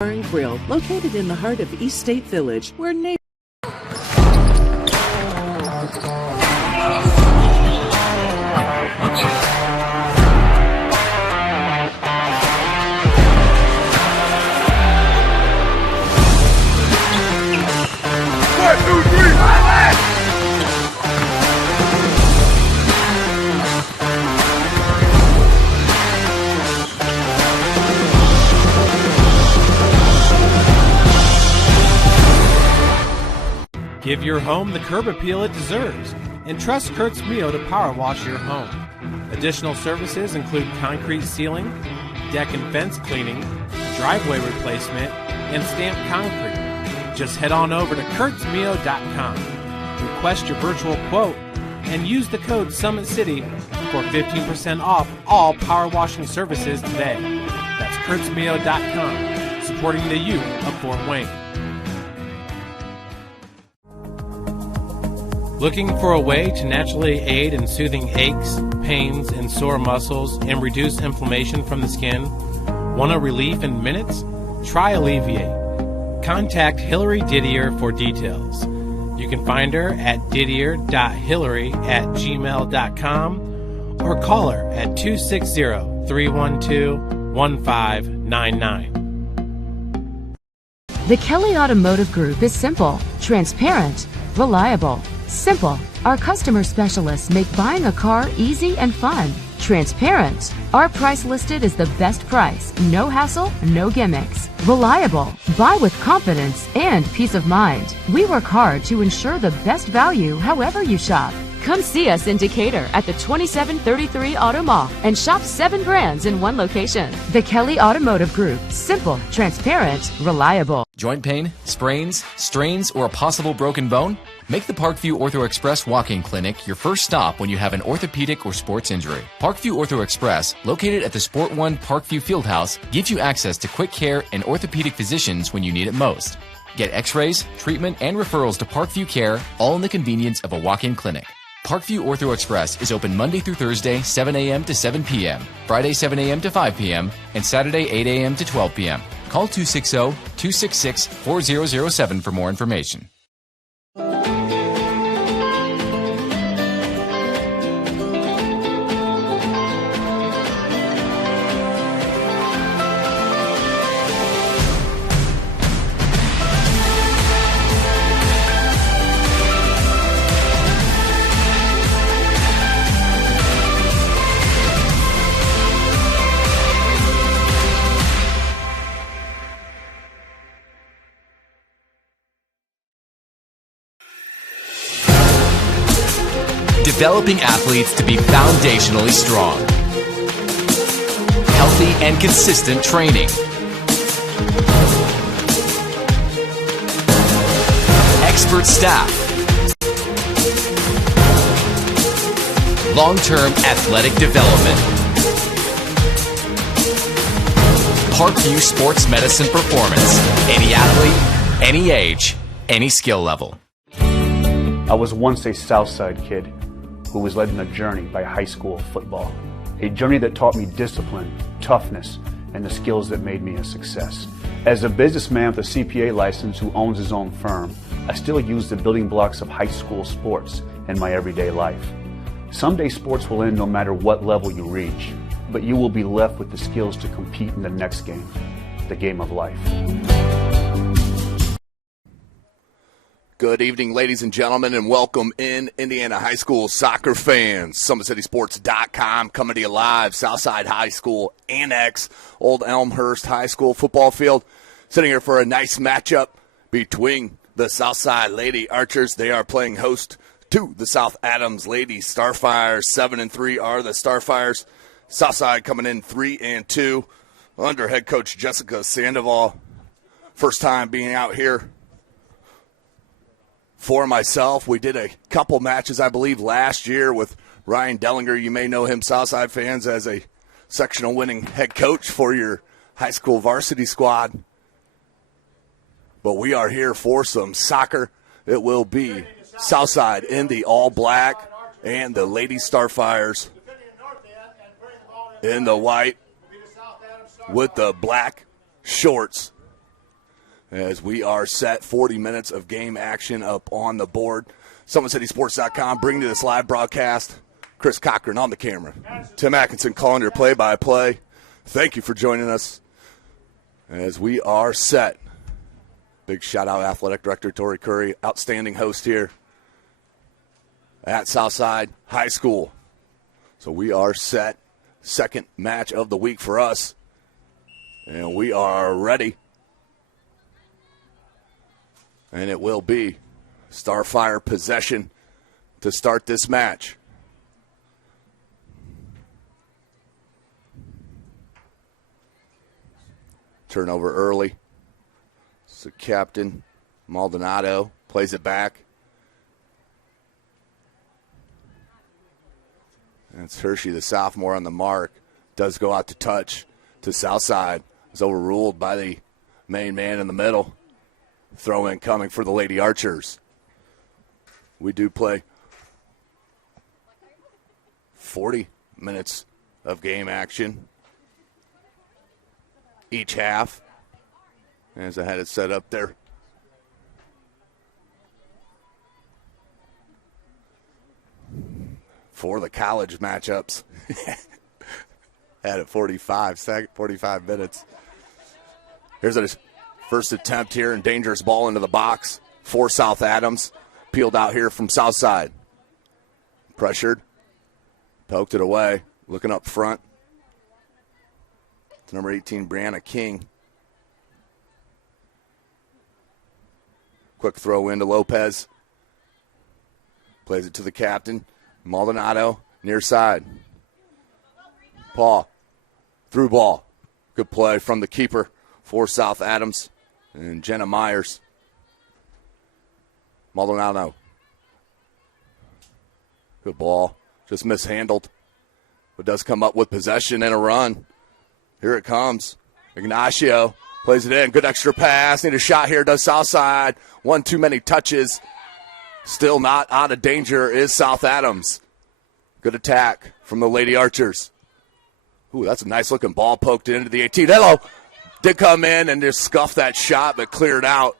Bar and Grill, located in the heart of East State Village, where neighbors. Give your home the curb appeal it deserves and trust Kurt's Mio to power wash your home. Additional services include concrete sealing, deck and fence cleaning, driveway replacement, and stamped concrete. Just head on over to kurtzmio.com. Request your virtual quote and use the code SummitCity for 15% off all power washing services today. That's kurtzmio.com, supporting the youth of Fort Wayne. Looking for a way to naturally aid in soothing aches, pains, and sore muscles and reduce inflammation from the skin? Want a relief in minutes? Try Alleviate. Contact Hillary Didier for details. You can find her at didier.hillary@gmail.com or call her at 260-312-1599. The Kelly Automotive Group is simple, transparent, reliable. Simple. Our customer specialists make buying a car easy and fun. Transparent. Our price listed is the best price. No hassle, no gimmicks. Reliable. Buy with confidence and peace of mind. We work hard to ensure the best value however you shop. Come see us in Decatur at the 2733 Auto Mall and shop 7 brands in one location. The Kelly Automotive Group. Simple, transparent, reliable. Joint pain, sprains, strains, or a possible broken bone? Make the Parkview Ortho Express walk-in clinic your first stop when you have an orthopedic or sports injury. Parkview Ortho Express, located at the Sport One Parkview Fieldhouse, gives you access to quick care and orthopedic physicians when you need it most. Get x-rays, treatment, and referrals to Parkview Care, all in the convenience of a walk-in clinic. Parkview Ortho Express is open Monday through Thursday, 7 a.m. to 7 p.m., Friday, 7 a.m. to 5 p.m., and Saturday, 8 a.m. to 12 p.m. Call 260-266-4007 for more information. Developing athletes to be foundationally strong. Healthy and consistent training. Expert staff. Long-term athletic development. Parkview Sports Medicine Performance. Any athlete, any age, any skill level. I was once a Southside kid who was led on a journey by high school football. A journey that taught me discipline, toughness, and the skills that made me a success. As a businessman with a CPA license who owns his own firm, I still use the building blocks of high school sports in my everyday life. Someday sports will end no matter what level you reach, but you will be left with the skills to compete in the next game, the game of life. Good evening, ladies and gentlemen, and welcome in Indiana high school soccer fans. SummitCitySports.com coming to you live, Southside High School Annex, Old Elmhurst High School football field. Sitting here for a nice matchup between the Southside Lady Archers. They are playing host to the South Adams Lady Starfires. 7-3 are the Starfires. Southside coming in 3-2 under head coach Jessica Sandoval. First time being out here for myself. We did a couple matches, I believe, last year with Ryan Dellinger. You may know him, Southside fans, as a sectional winning head coach for your high school varsity squad. But we are here for some soccer. It will be Southside in the all-black and the Lady Starfires in the white with the black shorts. as we are set. 40 minutes of game action up on the board. SummitCitySports.com bringing you this live broadcast. Chris Cochran on the camera. Tim Atkinson calling your play-by-play. Thank you for joining us as we are set. Big shout-out Athletic Director Tori Curry, outstanding host here at Southside High School. So we are set. Second match of the week for us. And we are ready. And it will be Starfire possession to start this match. Turnover early. So Captain Maldonado plays it back. And it's Hershey, the sophomore, on the mark. Does go out to touch to Southside. Is overruled by the main man in the middle. Throw in coming for the Lady Archers. We do play 40 minutes of game action each half. As I had it set up there. For the college matchups. Had it 45 minutes. Here's a first attempt here, and dangerous ball into the box for South Adams. Peeled out here from Southside. Pressured. Poked it away. Looking up front. It's number 18, Brianna King. Quick throw into Lopez. Plays it to the captain. Maldonado, near side. Paul. Through ball. Good play from the keeper for South Adams. And Jenna Myers. Maldonado. Good ball. Just mishandled. But does come up with possession and a run. Here it comes. Ignacio plays it in. Good extra pass. Need a shot here. Does Southside. One too many touches. Still not out of danger is South Adams. Good attack from the Lady Archers. Ooh, that's a nice-looking ball poked into the 18. Hello. Did come in and just scuffed that shot, but cleared out.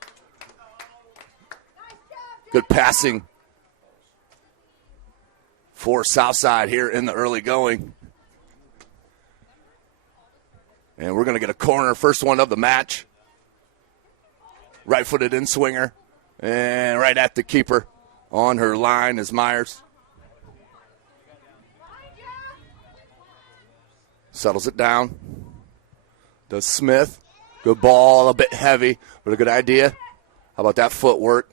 Good passing for Southside here in the early going. And we're going to get a corner, first one of the match. Right-footed in-swinger. And right at the keeper on her line is Myers. Settles it down. Does Smith. Good ball, a bit heavy, but a good idea. How about that footwork?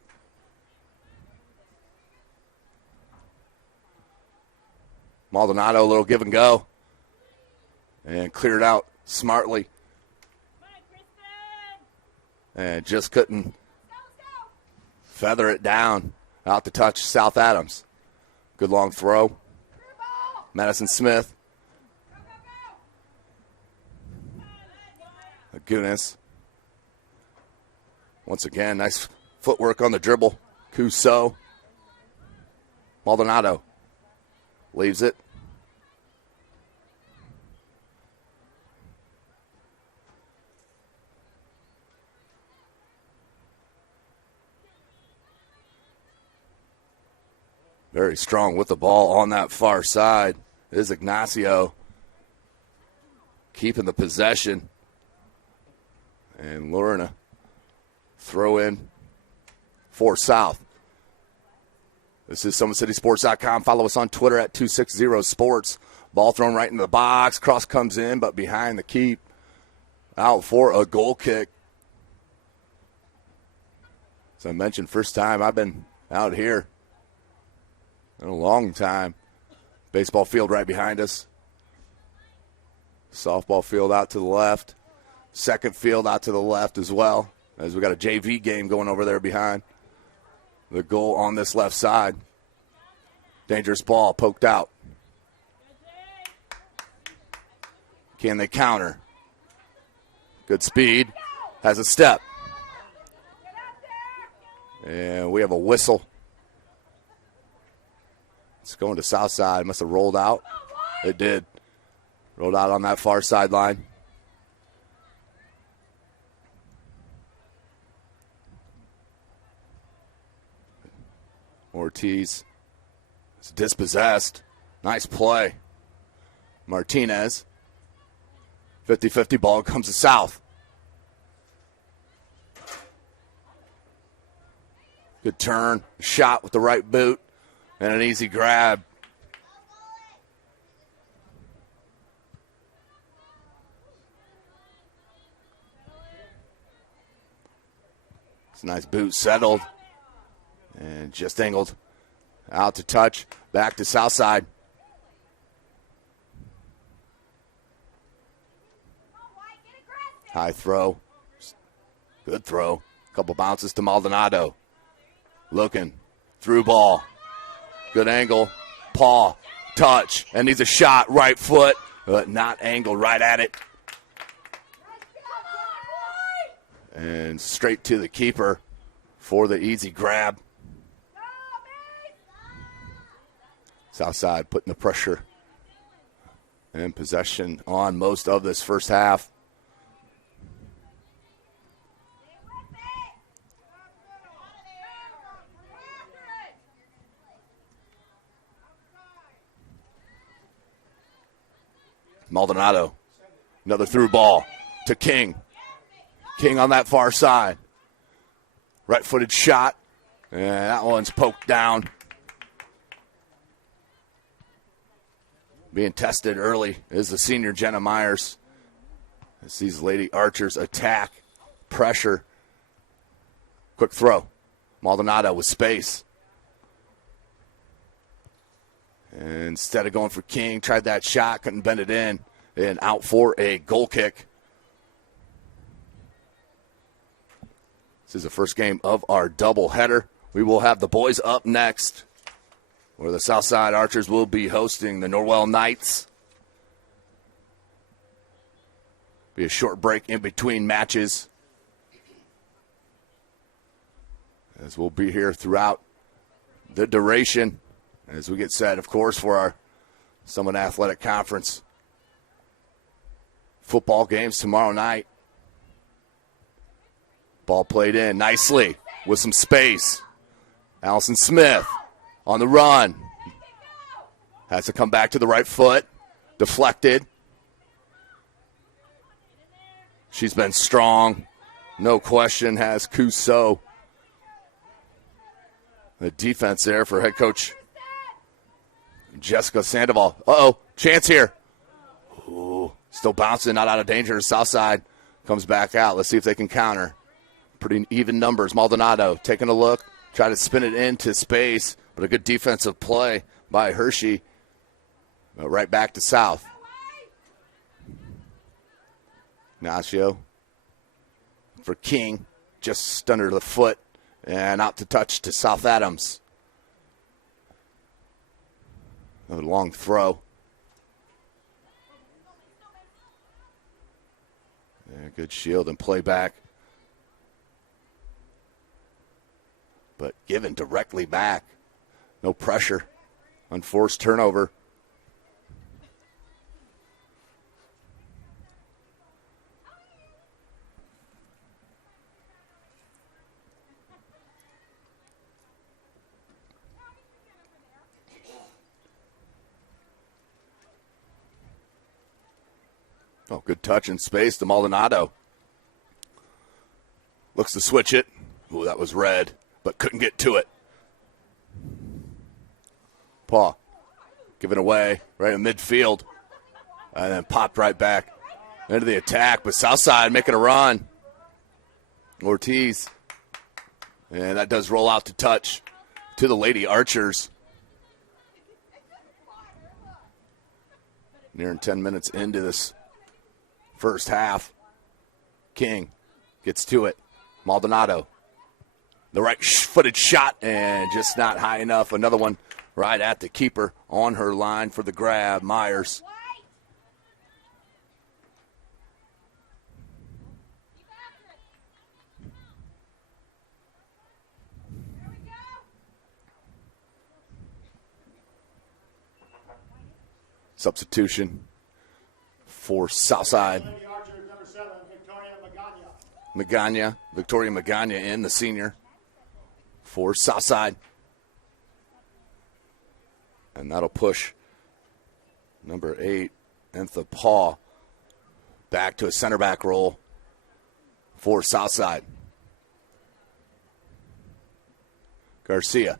Maldonado, a little give and go. And cleared out smartly. And just couldn't feather it down. Out to touch South Adams. Good long throw. Madison Smith. Agunas. Once again, nice footwork on the dribble. Cuso. Maldonado. Leaves it. Very strong with the ball on that far side is Ignacio. Keeping the possession. And Lorna throw in for South. This is SummitCitySports.com. Follow us on Twitter at 260sports. Ball thrown right into the box. Cross comes in, but behind the keep. Out for a goal kick. As I mentioned, first time I've been out here in a long time. Baseball field right behind us. Softball field out to the left. Second field out to the left as well, as we got a JV game going over there behind the goal on this left side. Dangerous ball poked out. Can they counter? Good speed. Has a step. And we have a whistle. It's going to south side. Must have rolled out. It did. Rolled out on that far sideline. Ortiz is dispossessed. Nice play. Martinez. 50-50 ball comes to South. Good turn. Shot with the right boot. And an easy grab. It's a nice boot settled. And just angled. Out to touch. Back to Southside. High throw. Good throw. Couple bounces to Maldonado. Looking. Through ball. Good angle. Paw. Touch. And needs a shot. Right foot. But not angled right at it. And straight to the keeper for the easy grab. Southside putting the pressure and possession on most of this first half. Maldonado, another through ball to King. King on that far side. Right-footed shot, and that one's poked down. Being tested early is the senior Jenna Myers. As these Lady Archers attack, pressure. Quick throw. Maldonado with space. And instead of going for King, tried that shot, couldn't bend it in, and out for a goal kick. This is the first game of our doubleheader. We will have the boys up next, where the Southside Archers will be hosting the Norwell Knights. Be a short break in between matches, as we'll be here throughout the duration, as we get set, of course, for our Summit Athletic Conference football games tomorrow night. Ball played in nicely with some space. Allison Smith on the run. Has to come back to the right foot. Deflected. She's been strong. No question, has Cousseau. The defense there for head coach Jessica Sandoval. Uh-oh, chance here. Ooh, still bouncing, not out of danger. Southside comes back out. Let's see if they can counter. Pretty even numbers. Maldonado taking a look, try to spin it into space, but a good defensive play by Hershey. Right back to South. Ignacio for King, just under the foot, and out to touch to South Adams. Another long throw. And good shield and play back. But given directly back. No pressure. Unforced turnover. Oh, good touch in space to Maldonado. Looks to switch it. Ooh, that was red, but couldn't get to it. Paw giving away right in midfield. And then popped right back into the attack. But Southside making a run. Ortiz. And that does roll out to touch to the Lady Archers. Nearing 10 minutes into this first half. King gets to it. Maldonado. The right-footed shot, and just not high enough. Another one right at the keeper on her line for the grab. Myers. Substitution for Southside. Victoria Magana in, the senior for Southside. And that'll push number 8, Entha Paw, back to a center back role for Southside. Garcia.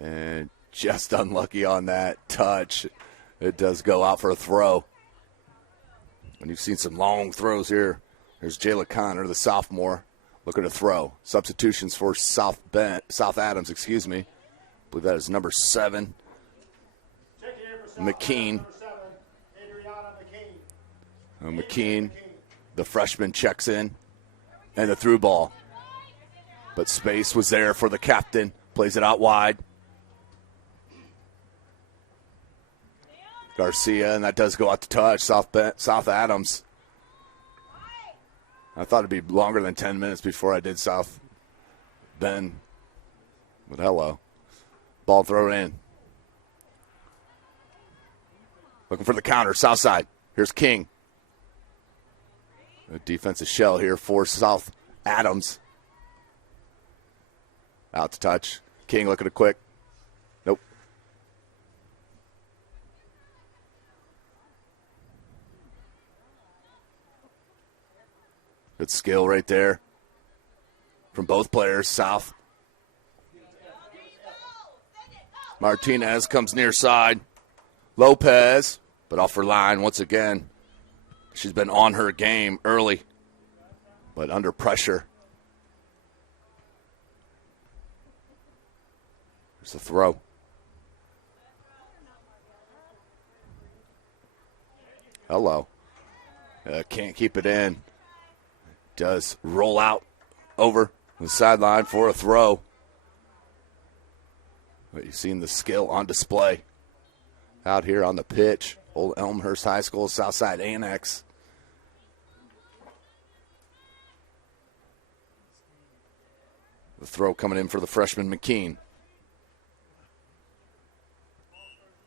And just unlucky on that touch. It does go out for a throw. And you've seen some long throws here. There's Jayla Connor, the sophomore, looking to throw. Substitutions for South Adams, I believe that is number 7. McKean. McKean, the freshman, checks in. And the through ball. But space was there for the captain. Plays it out wide. Garcia, and that does go out to touch. South Adams. I thought it'd be longer than 10 minutes before I did South Bend. But hello. Ball thrown in. Looking for the counter, Southside. Here's King. A defensive shell here for South Adams. Out to touch. King looking to quick. Nope. Good skill right there from both players. South. Martinez comes near side. Lopez, but off her line once again. She's been on her game early, but under pressure. There's a throw. Hello. Can't keep it in. Does roll out over the sideline for a throw. But you've seen the skill on display out here on the pitch. Old Elmhurst High School, Southside Annex. The throw coming in for the freshman McKean.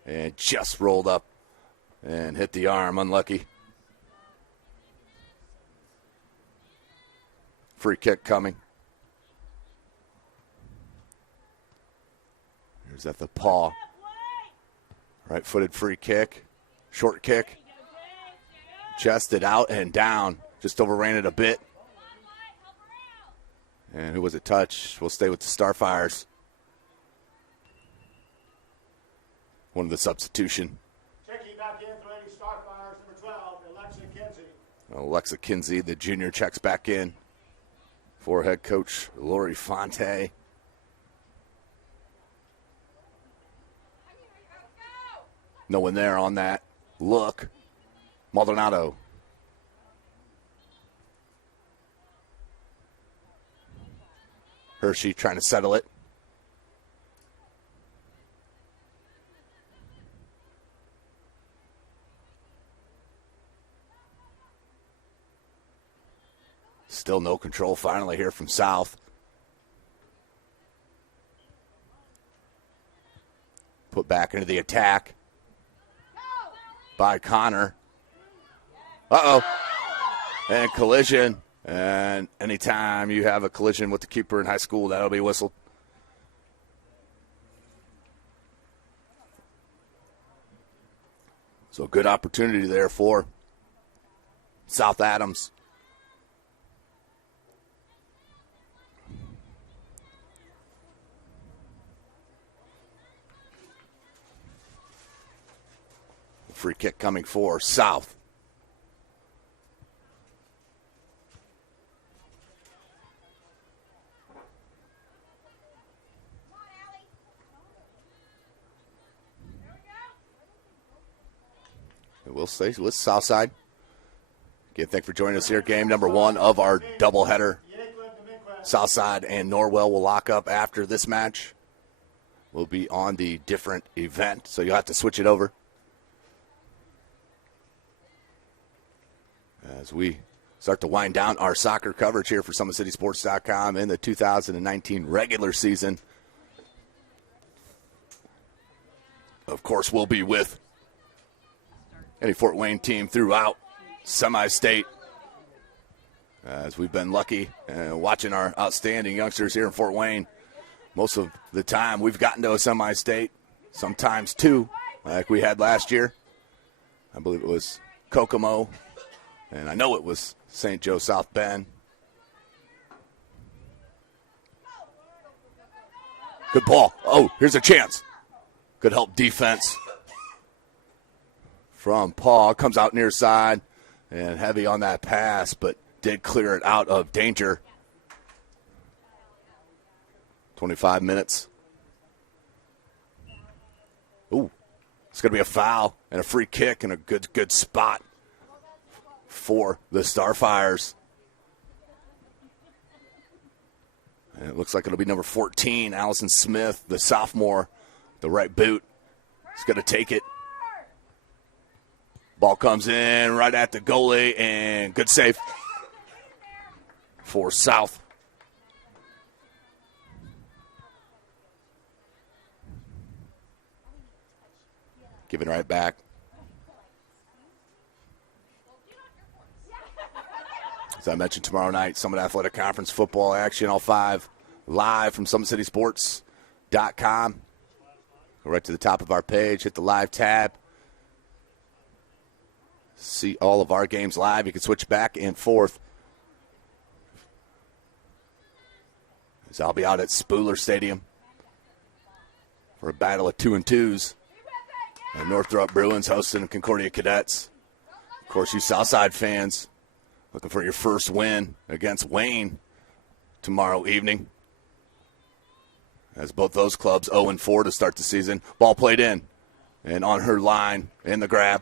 And just rolled up and hit the arm. Unlucky. Free kick coming. Here's at the paw. Right-footed free kick. Short kick. Chested out and down. Just overran it a bit. And who was it touch? We'll stay with the Starfires. One of the substitution. Checking back in for Lady Starfires, number 12, Alexa Kinsey. Alexa Kinsey, the junior, checks back in for head coach Lori Fonte. No one there on that look. Maldonado. Hershey trying to settle it. Still no control finally here from South. Put back into the attack by Connor. Uh-oh. And collision. And anytime you have a collision with the keeper in high school, that'll be whistled. So good opportunity there for South Adams. Free kick coming for South. We'll stay with Southside. Again, thanks for joining us here. Game number 1 of our doubleheader. Southside and Norwell will lock up after this match. We'll be on the different event, so you'll have to switch it over. As we start to wind down our soccer coverage here for SummitCitySports.com in the 2019 regular season. Of course, we'll be with any Fort Wayne team throughout semi-state. As we've been lucky watching our outstanding youngsters here in Fort Wayne most of the time we've gotten to a semi-state, sometimes two, like we had last year. I believe it was Kokomo, and I know it was St. Joe South Bend. Good ball. Oh, here's a chance. Good help defense from Paul. Comes out near side and heavy on that pass, but did clear it out of danger. 25 minutes. Ooh, it's going to be a foul and a free kick and a good spot for the Starfires. And it looks like it'll be number 14, Allison Smith, the sophomore, the right boot. He's going to take it. Ball comes in right at the goalie, and good save for South. Give it right back. As I mentioned, tomorrow night, Summit Athletic Conference football action, all five, live from SummitCitySports.com. Go right to the top of our page, hit the live tab. See all of our games live. You can switch back and forth. As I'll be out at Spooler Stadium for a battle of 2-2s. And Northrop Bruins hosting Concordia Cadets. Of course, you Southside fans looking for your first win against Wayne tomorrow evening. As both those clubs 0-4 to start the season. Ball played in. And on her line in the grab.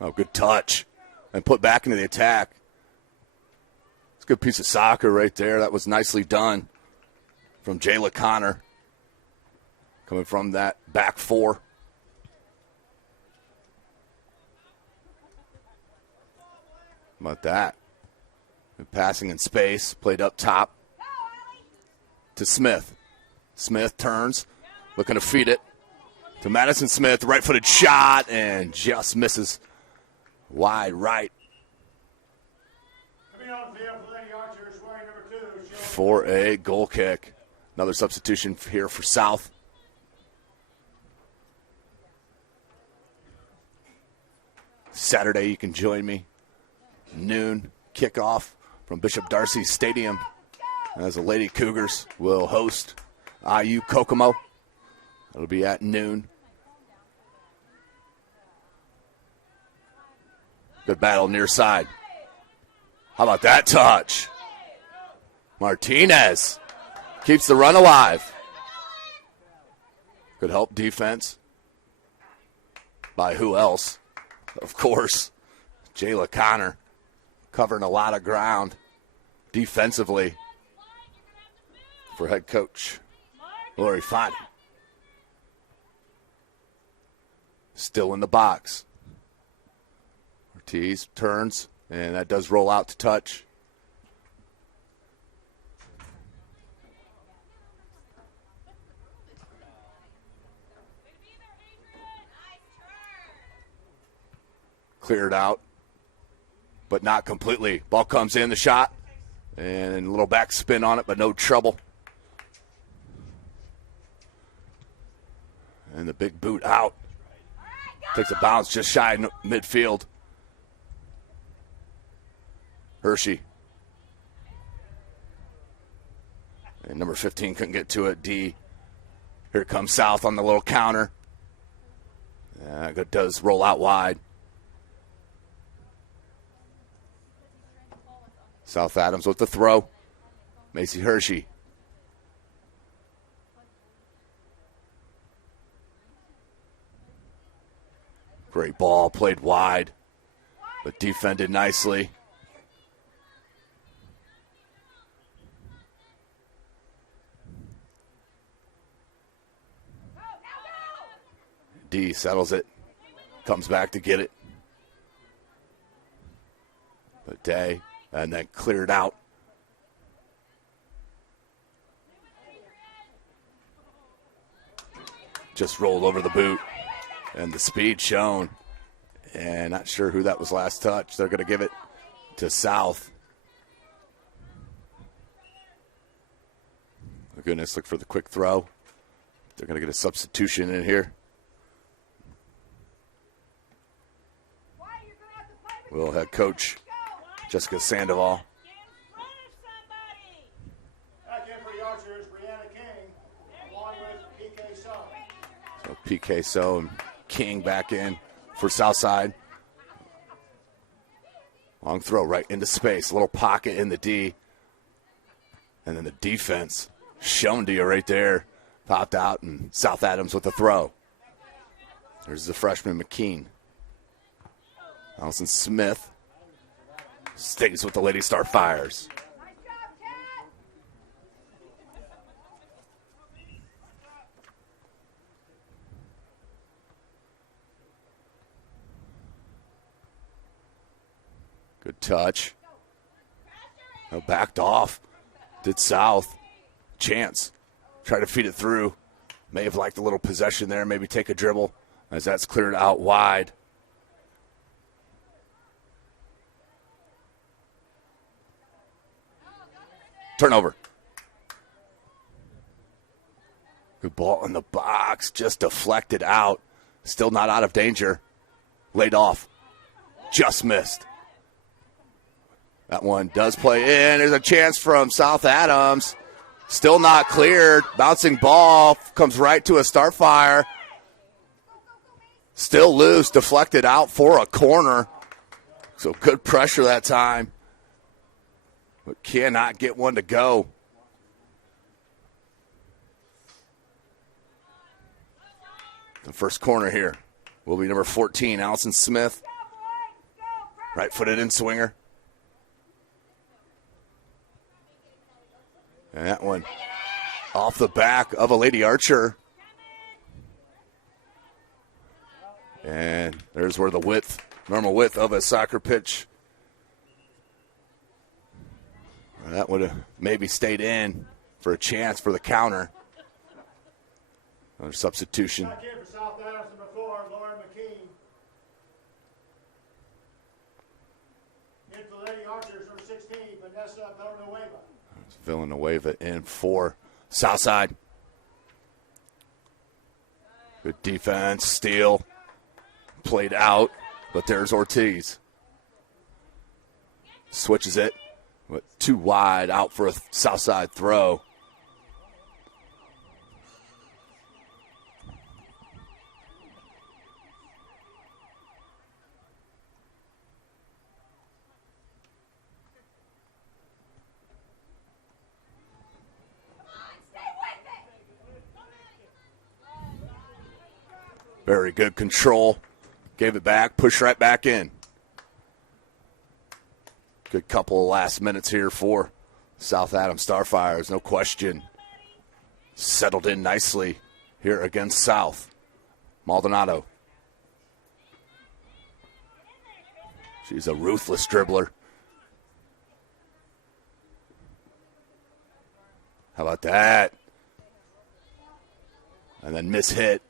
Oh, good touch. And put back into the attack. It's a good piece of soccer right there. That was nicely done from Jayla Connor. Coming from that back four. How about that? And passing in space. Played up top to Smith. Smith turns. Looking to feed it to Madison Smith. Right-footed shot and just misses. Wide right. Coming on the field for Lady Archers, wearing number 2. For a goal kick. Another substitution here for South. Saturday, you can join me. Noon kickoff from Bishop Darcy Stadium. As the Lady Cougars will host IU Kokomo. It'll be at noon. Good battle near side. How about that touch? Martinez keeps the run alive. Good help defense. By who else? Of course, Jayla Connor covering a lot of ground defensively for head coach Lori Fine. Still in the box. Ortiz turns, and that does roll out to touch. Cleared out, but not completely. Ball comes in, the shot, and a little back spin on it, but no trouble. And the big boot out. Takes a bounce just shy of midfield. Hershey. And number 15 couldn't get to it. D. Here comes South on the little counter. It does roll out wide. South Adams with the throw. Macy Hershey. Great ball, played wide, but defended nicely. D settles it, comes back to get it. But Day, and then cleared out. Just rolled over the boot. And the speed shown And not sure who that was last touch. They're going to give it to South. Oh, goodness, look for the quick throw. They're going to get a substitution in here. Well, head coach Jessica Sandoval. Back in for the Archers, Brianna King, along with PK So. So PK So and King back in for Southside. Long throw right into space. A little pocket in the D. And then the defense shown to you right there. Popped out, and South Adams with the throw. There's the freshman McKean. Allison Smith stays with the Lady Starfires. Good touch. Oh, backed off. Did South. Chance. Try to feed it through. May have liked a little possession there. Maybe take a dribble as that's cleared out wide. Turnover. Good ball in the box. Just deflected out. Still not out of danger. Laid off. Just missed. That one does play in. There's a chance from South Adams. Still not cleared. Bouncing ball. Comes right to a Starfire. Still loose. Deflected out for a corner. So good pressure that time. But cannot get one to go. The first corner here will be number 14, Allison Smith. Right-footed in swinger. And that one off the back of a Lady Archer. And there's where the width, normal width of a soccer pitch. That would have maybe stayed in for a chance for the counter. Another substitution. Back in for South Adams, number 4, Lauren McKean. In for Lady Archers, number 16, Vanessa Villanueva. Villanueva in for Southside. Good defense, steal. Played out, but there's Ortiz. Switches it. But too wide, out for a Southside throw. Very good control. Gave it back, pushed right back in. Good couple of last minutes here for South Adams Starfires, no question. Settled in nicely here against South. Maldonado. She's a ruthless dribbler. How about that? And then miss-hit.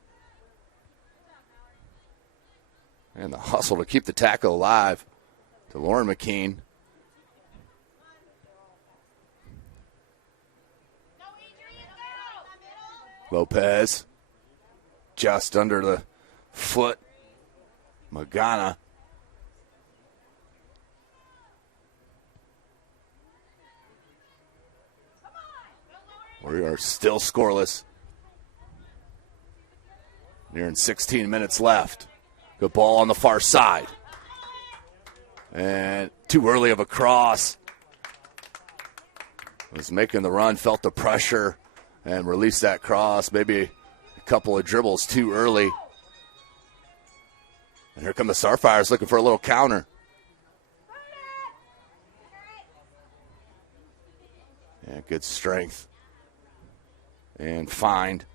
And the hustle to keep the tackle alive to Lauren McKean. Lopez just under the foot. Magana. We are still scoreless. Nearing 16 minutes left. Good ball on the far side. And too early of a cross. Was making the run, felt the pressure, and released that cross. Maybe a couple of dribbles too early. And here come the Starfires looking for a little counter. Yeah, good strength. And find.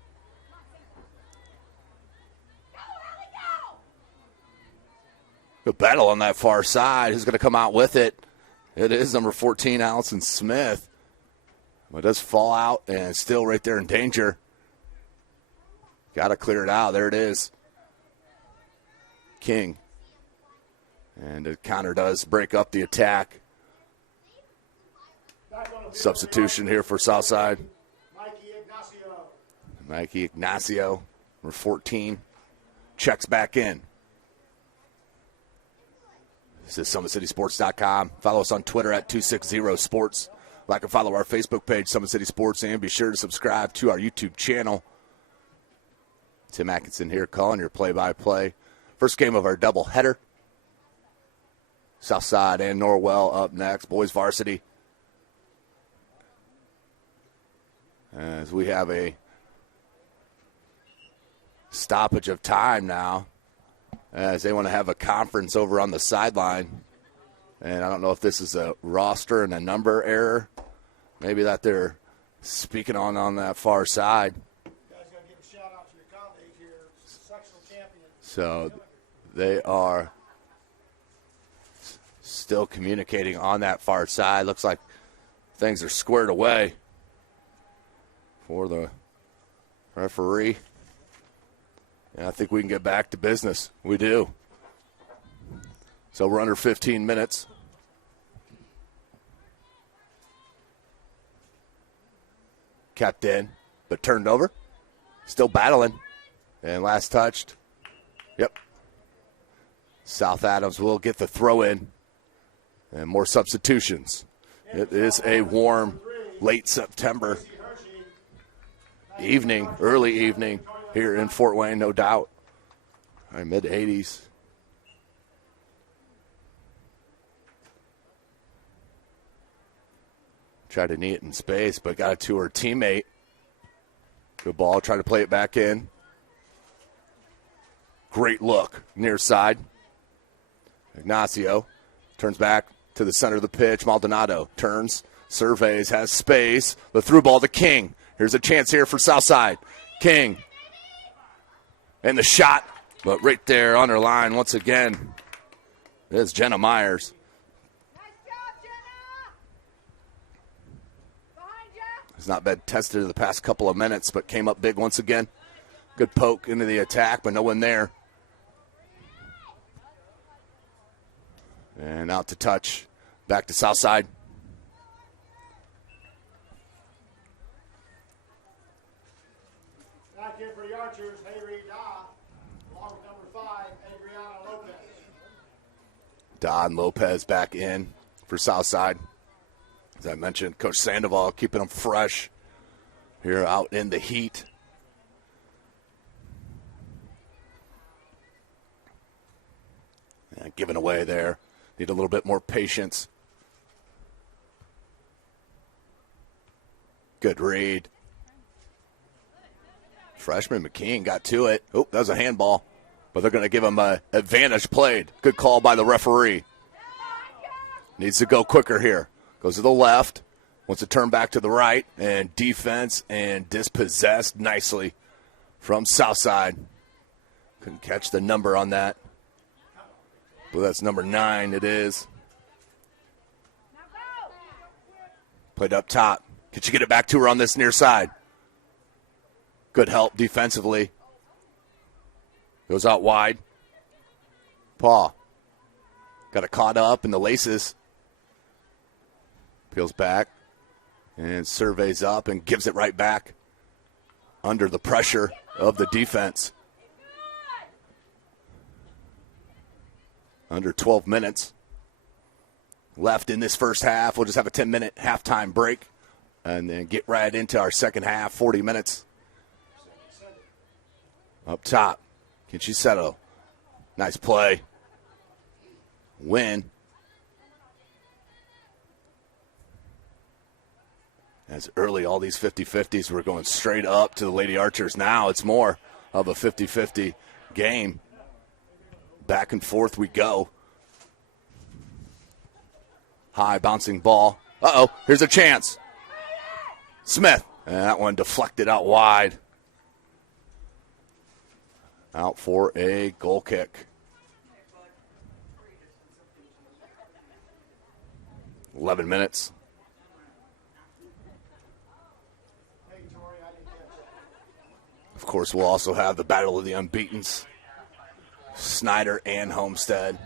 Good battle on that far side. Who's going to come out with it? It is number 14, Allison Smith. But it does fall out and still right there in danger. Got to clear it out. There it is. King And the counter does break up the attack. Substitution here for Southside. Mikey Ignacio, number 14, checks back in. This is SummitCitySports.com. Follow us on Twitter at 260sports. Like and follow our Facebook page, Summit City Sports, and be sure to subscribe to our YouTube channel. Tim Atkinson here calling your play-by-play. First game of our doubleheader. Southside and Norwell up next. Boys varsity. As we have a stoppage of time now, as they want to have a conference over on the sideline. And I don't know if this is a roster and a number error. Maybe that they're speaking on that far side. You guys got to give a shout out to your colleague here, sectional champion. So they are still communicating on that far side. Looks like things are squared away for the referee. And I think we can get back to business. We do. So we're under 15 minutes. Kept in, but turned over. Still battling. And last touched. Yep. South Adams will get the throw in. And more substitutions. It is a warm, late September evening, early evening here in Fort Wayne, no doubt. All right, mid-80s. Tried to knee it in space, but got it to her teammate. Good ball, try to play it back in. Great look, near side. Ignacio turns back to the center of the pitch. Maldonado turns, surveys, has space. The through ball to King. Here's a chance here for Southside. King. And the shot, but right there on her line once again is Jenna Myers. Has not been tested in the past couple of minutes, but came up big once again. Good poke into the attack, but no one there. And out to touch. Back to Southside. Back in for the Archers, Haley Da, along with number 5, Adriana Lopez. Don Lopez back in for Southside. As I mentioned, Coach Sandoval keeping them fresh here out in the heat. And giving away there. Need a little bit more patience. Good read. Freshman McKean got to it. Oh, that was a handball. But they're going to give him an advantage played. Good call by the referee. Needs to go quicker here. Goes to the left. Wants to turn back to the right. And defense and dispossessed nicely from Southside. Couldn't catch the number on that. Well, that's number 9. It is. Played up top. Can she get it back to her on this near side? Good help defensively. Goes out wide. Paw. Got it caught up in the laces. Peels back. And surveys up and gives it right back. Under the pressure of the defense. Under 12 minutes left in this first half. We'll just have a 10-minute halftime break and then get right into our second half, 40 minutes. Up top, can she settle? Nice play. Win. As early, all these 50-50s were going straight up to the Lady Archers. Now it's more of a 50-50 game. Back and forth we go. High bouncing ball. Uh-oh, here's a chance. Smith. And that one deflected out wide. Out for a goal kick. 11 minutes. Of course, we'll also have the Battle of the Unbeatens. Snyder and Homestead.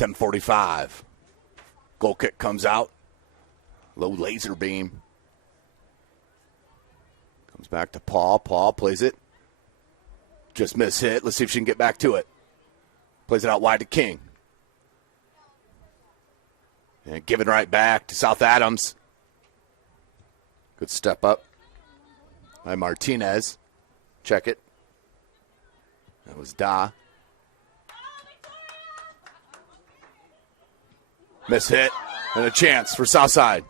10:45. Goal kick comes out. Low laser beam. Comes back to Paul. Paul plays it. Just miss hit. Let's see if she can get back to it. Plays it out wide to King. And giving right back to South Adams. Good step up by Martinez. Check it. That was Da. Miss hit and a chance for Southside.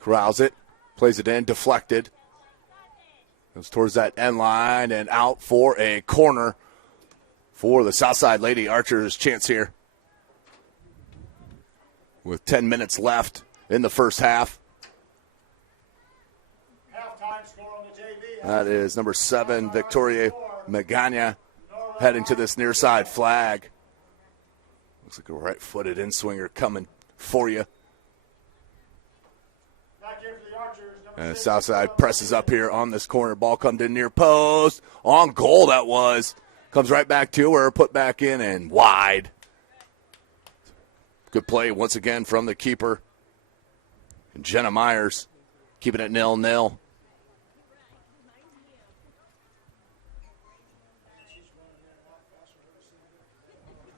Corrals it. Plays it in. Deflected. Goes towards that end line and out for a corner for the Southside Lady Archers. Chance here with 10 minutes left in the first half. Halftime score on the JV. That is number 7, Victoria Magana, heading to this near side flag. Looks like a right-footed in-swinger coming for you. Back here for the Archers. And Southside presses up here on this corner. Ball comes in near post. On goal, that was. Comes right back to her, put back in and wide. Good play once again from the keeper. And Jenna Myers keeping it 0-0.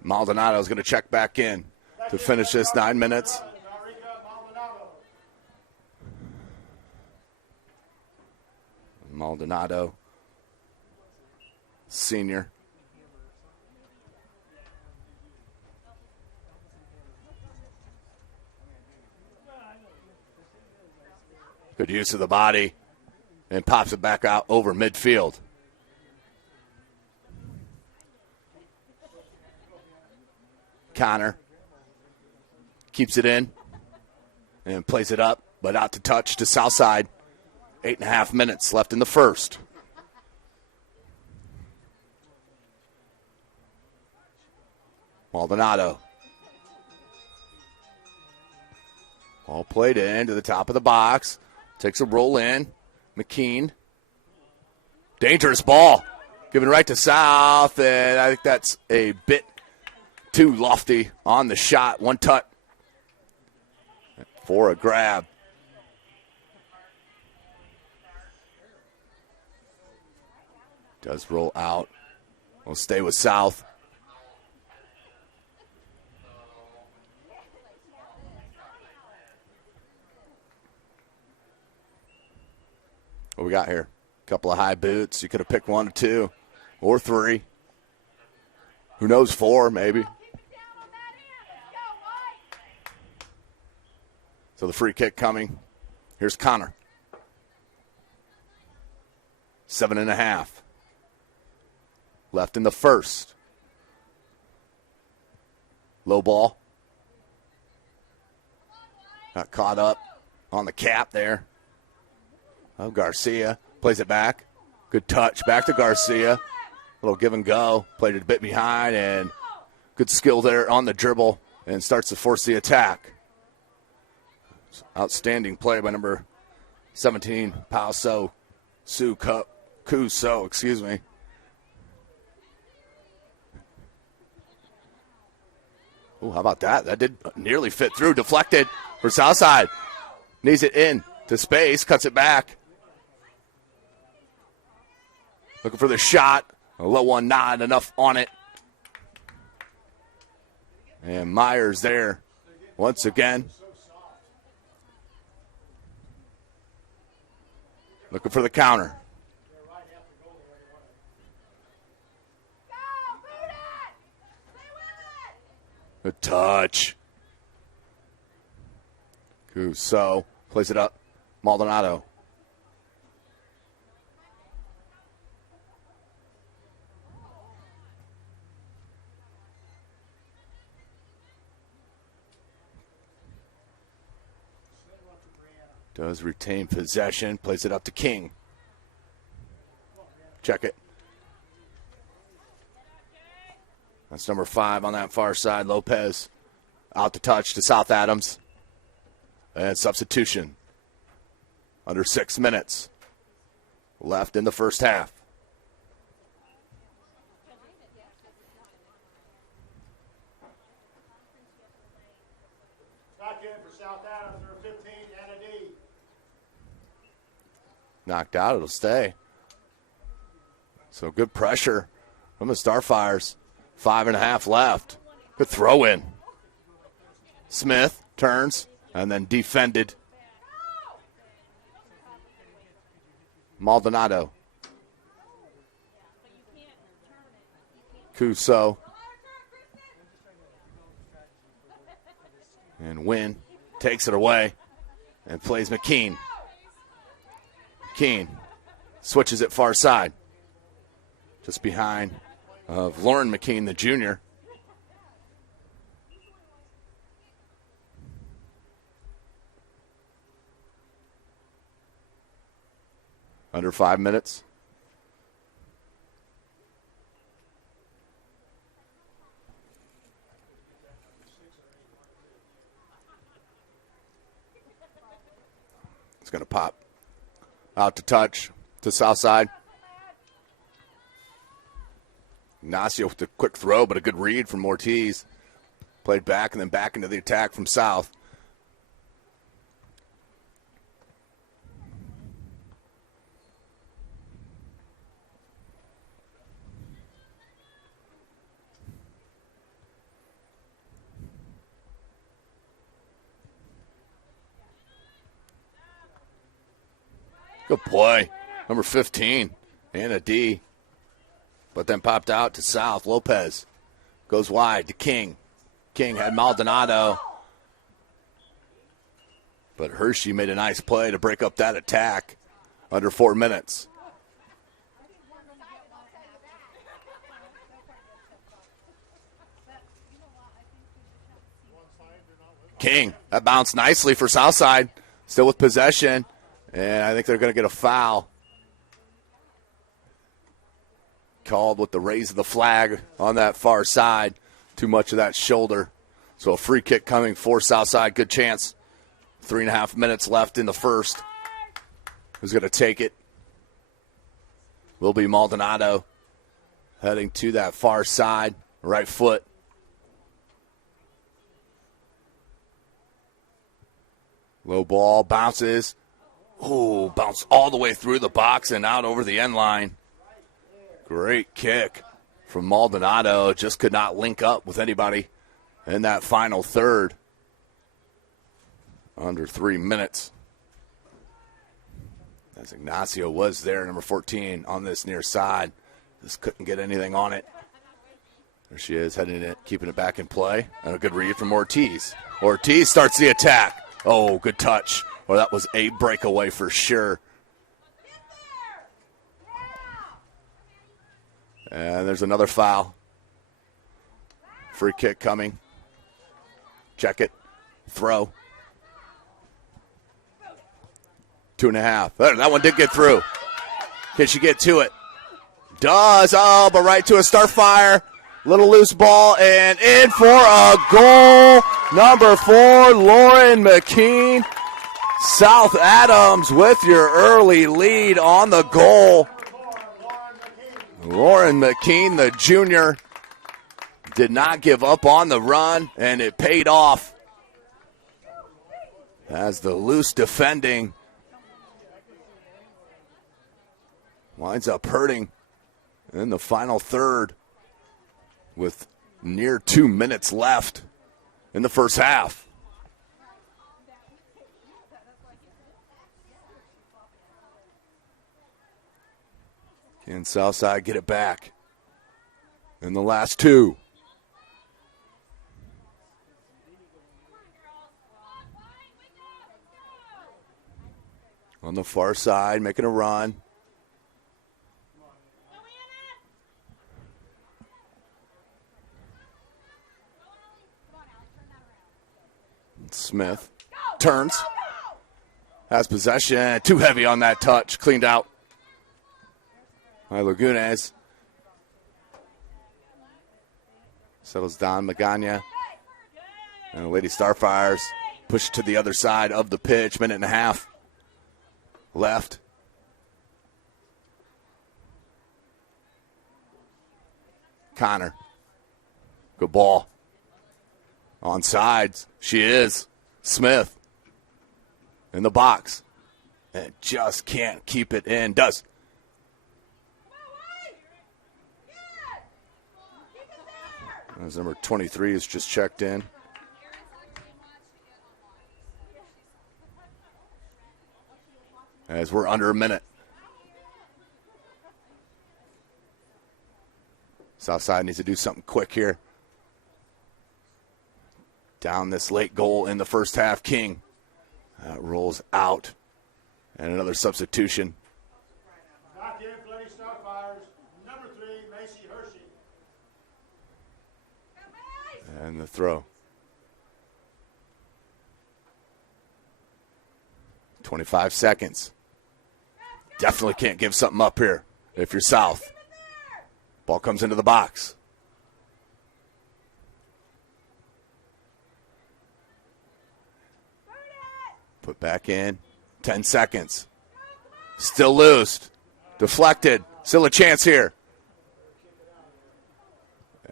Maldonado's going to check back in to finish this 9 minutes. Maldonado, senior. Good use of the body and pops it back out over midfield. Connor keeps it in and plays it up, but out to touch to Southside. 8.5 minutes left in the first. Maldonado. Ball played in to the top of the box. Takes a roll in. McKean. Dangerous ball. Given right to South, and I think that's a bit too lofty on the shot. One touch for a grab. Does roll out. We'll stay with South. What we got here? A couple of high boots. You could have picked 1 or 2 or 3. Who knows, 4 maybe. So the free kick coming. Here's Connor. 7.5. Left in the first. Low ball. Got caught up on the cap there. Oh, Garcia plays it back. Good touch. Back to Garcia. Little give and go. Played it a bit behind, and good skill there on the dribble, and starts to force the attack. Outstanding play by number 17, Pao So. Ku-So, excuse me. Oh, how about that? That did nearly fit through. Deflected for Southside. Needs it in to space. Cuts it back. Looking for the shot. A low one, not enough on it. And Myers there once again. Looking for the counter. Good touch. Ku-So plays it up. Maldonado. Does retain possession. Plays it up to King. Check it. That's number 5 on that far side. Lopez out to touch to South Adams. And substitution. Under 6 minutes left in the first half. knocked out. It'll stay. So good pressure from the Starfires. 5.5 left. Good throw in. Smith turns and then defended. Maldonado. Cuso. And Wynn takes it away and plays McKean. McKean switches it far side. Just behind of Lauren McKean, the junior. Under 5 minutes. It's going to pop out to touch to south side. Ignacio with a quick throw, but a good read from Ortiz. Played back and then back into the attack from south. Good play. Number 15, Anna D. But then popped out to south. Lopez goes wide to King. King had Maldonado. But Hershey made a nice play to break up that attack under 4 minutes. King, that bounced nicely for Southside. Still with possession. And I think they're going to get a foul. Called with the raise of the flag on that far side. Too much of that shoulder. So a free kick coming for Southside. Good chance. 3.5 minutes left in the first. Who's going to take it? Will be Maldonado. Heading to that far side. Right foot. Low ball. Bounces. Ooh, bounced all the way through the box and out over the end line. Great kick from Maldonado. Just could not link up with anybody in that final third. Under 3 minutes. As Ignacio was there, number 14, on this near side. Just couldn't get anything on it. There she is, heading it, keeping it back in play. And a good read from Ortiz. Ortiz starts the attack. Oh, good touch. Well, that was a breakaway for sure. And there's another foul. Free kick coming. Check it. Throw. 2.5. That one did get through. Can she get to it? Does. Oh, but right to a Starfire. Little loose ball and in for a goal. Number 4, Lauren McKean. South Adams with your early lead on the goal. Lauren McKean, the junior, did not give up on the run, and it paid off as the loose defending winds up hurting in the final third with near 2 minutes left in the first half. Can Southside get it back in the last 2? On the far side, making a run. Smith turns, has possession, too heavy on that touch, cleaned out by Lagunes. Settles down Magana. And the Lady Starfires push to the other side of the pitch. 1.5 minutes left. Connor. Good ball. On sides. She is. Smith in the box. and just can't keep it in. Does. As number 23 is just checked in. As we're under a minute. Southside needs to do something quick here. Down this late goal in the first half. King rolls out. And another substitution. Back in, Bloody Starfires, number 3, Macy Hershey. And the throw. 25 seconds. Definitely can't give something up here if you're South. Ball comes into the box. Put back in. 10 seconds. Still loose. Deflected. Still a chance here.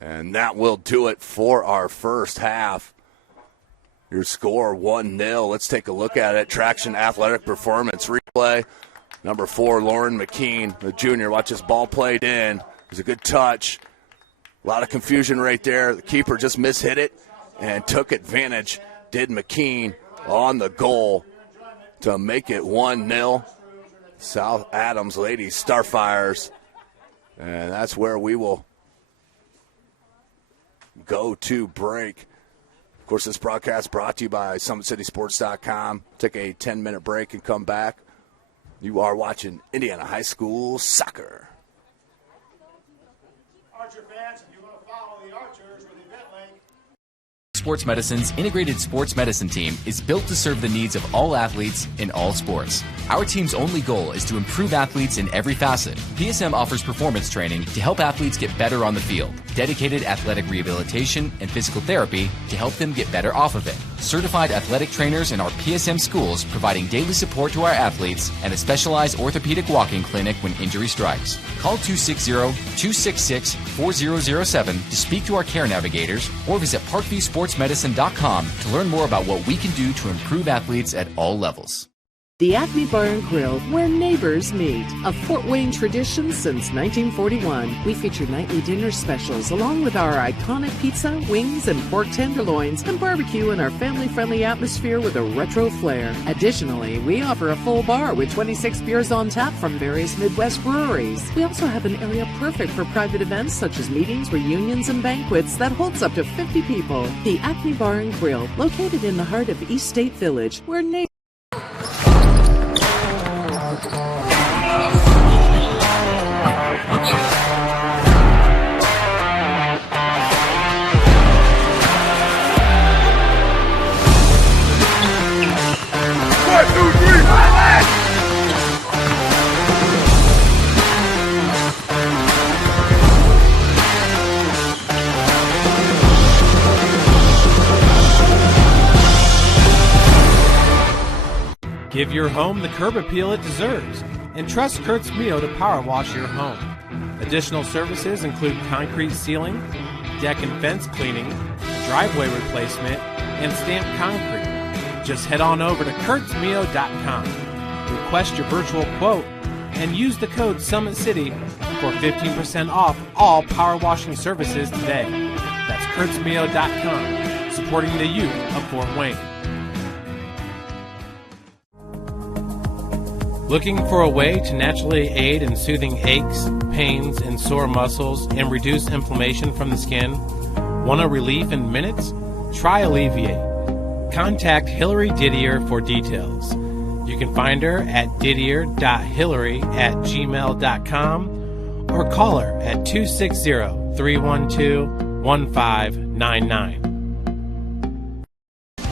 And that will do it for our first half. Your score 1-0. Let's take a look at it. Traction Athletic Performance replay. Number 4, Lauren McKean, the junior. Watch this ball played in. It was a good touch. A lot of confusion right there. The keeper just mishit it and took advantage. Did McKean on the goal to make it 1-0. South Adams Ladies Starfires. And that's where we will go to break. Of course, this broadcast brought to you by SummitCitySports.com. Take a 10-minute break and come back. You are watching Indiana High School Soccer. Archer fans, if you want to follow the Archers with the event link. Sports Medicine's integrated sports medicine team is built to serve the needs of all athletes in all sports. Our team's only goal is to improve athletes in every facet. PSM offers performance training to help athletes get better on the field, dedicated athletic rehabilitation and physical therapy to help them get better off of it, certified athletic trainers in our PSM schools providing daily support to our athletes, and a specialized orthopedic walking clinic when injury strikes. Call 260-266-4007 to speak to our care navigators or visit parkviewsportsmedicine.com to learn more about what we can do to improve athletes at all levels. The Acme Bar and Grill, where neighbors meet. A Fort Wayne tradition since 1941. We feature nightly dinner specials along with our iconic pizza, wings, and pork tenderloins, and barbecue in our family-friendly atmosphere with a retro flair. Additionally, we offer a full bar with 26 beers on tap from various Midwest breweries. We also have an area perfect for private events such as meetings, reunions, and banquets that holds up to 50 people. The Acme Bar and Grill, located in the heart of East State Village, where neighbors Give your home the curb appeal it deserves, and trust Kurt's Mio to power wash your home. Additional services include concrete sealing, deck and fence cleaning, driveway replacement, and stamped concrete. Just head on over to kurtzmio.com, request your virtual quote, and use the code SummitCity for 15% off all power washing services today. That's kurtzmio.com, supporting the youth of Fort Wayne. Looking for a way to naturally aid in soothing aches, pains, and sore muscles and reduce inflammation from the skin? Want a relief in minutes? Try Alleviate. Contact Hillary Didier for details. You can find her at didier.hillary@gmail.com or call her at 260-312-1599.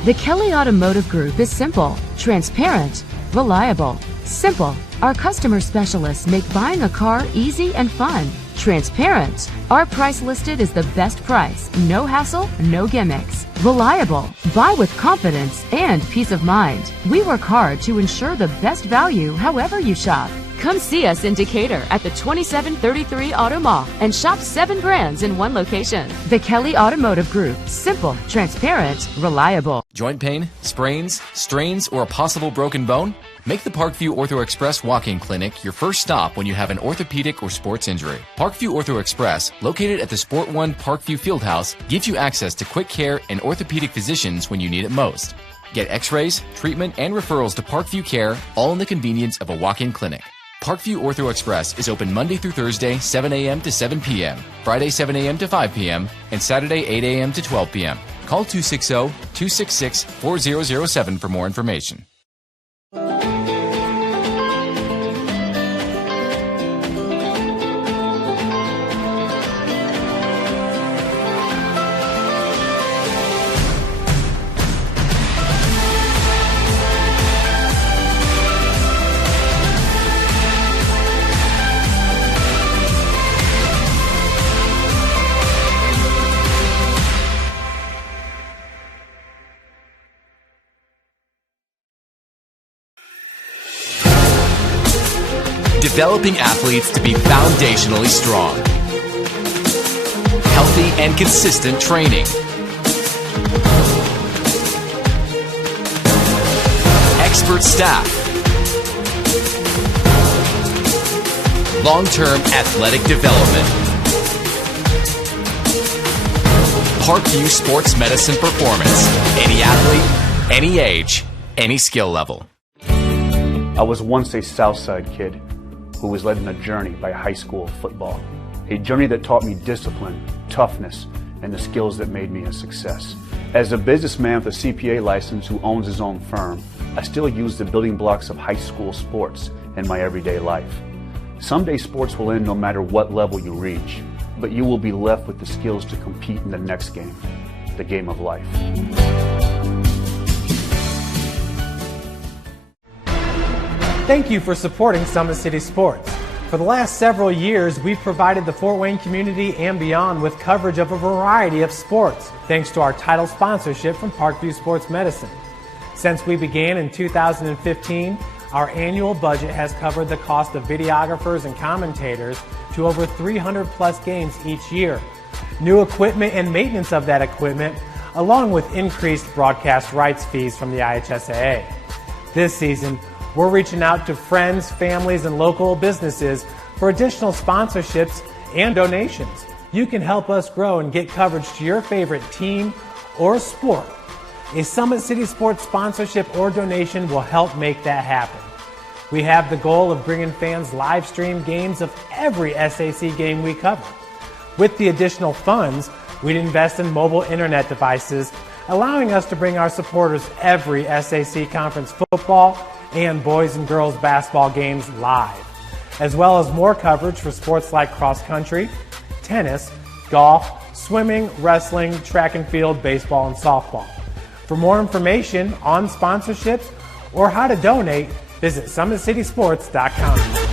The Kelly Automotive Group is simple, transparent, reliable. Simple. Our customer specialists make buying a car easy and fun. Transparent. Our price listed is the best price. No hassle, no gimmicks. Reliable. Buy with confidence and peace of mind. We work hard to ensure the best value however you shop. Come see us in Decatur at the 2733 Auto Mall and shop 7 brands in one location. The Kelly Automotive Group. Simple, transparent, reliable. Joint pain, sprains, strains, or a possible broken bone? Make the Parkview Ortho Express walk-in clinic your first stop when you have an orthopedic or sports injury. Parkview Ortho Express, located at the Sport One Parkview Fieldhouse, gives you access to quick care and orthopedic physicians when you need it most. Get x-rays, treatment, and referrals to Parkview Care, all in the convenience of a walk-in clinic. Parkview Ortho Express is open Monday through Thursday, 7 a.m. to 7 p.m., Friday, 7 a.m. to 5 p.m., and Saturday, 8 a.m. to 12 p.m. Call 260-266-4007 for more information. Developing athletes to be foundationally strong. Healthy and consistent training. Expert staff. Long-term athletic development. Parkview Sports Medicine Performance. Any athlete, any age, any skill level. I was once a Southside kid who was led on a journey by high school football. A journey that taught me discipline, toughness, and the skills that made me a success. As a businessman with a CPA license who owns his own firm, I still use the building blocks of high school sports in my everyday life. Someday sports will end no matter what level you reach, but you will be left with the skills to compete in the next game, the game of life. Thank you for supporting Summit City Sports. For the last several years, we've provided the Fort Wayne community and beyond with coverage of a variety of sports, thanks to our title sponsorship from Parkview Sports Medicine. Since we began in 2015, our annual budget has covered the cost of videographers and commentators to over 300 plus games each year. New equipment and maintenance of that equipment, along with increased broadcast rights fees from the IHSAA. This season, we're reaching out to friends, families, and local businesses for additional sponsorships and donations. You can help us grow and get coverage to your favorite team or sport. A Summit City Sports sponsorship or donation will help make that happen. We have the goal of bringing fans live stream games of every SAC game we cover. With the additional funds, we'd invest in mobile internet devices, allowing us to bring our supporters every SAC conference football and boys and girls basketball games live, as well as more coverage for sports like cross country, tennis, golf, swimming, wrestling, track and field, baseball, and softball. For more information on sponsorships or how to donate, visit SummitCitySports.com.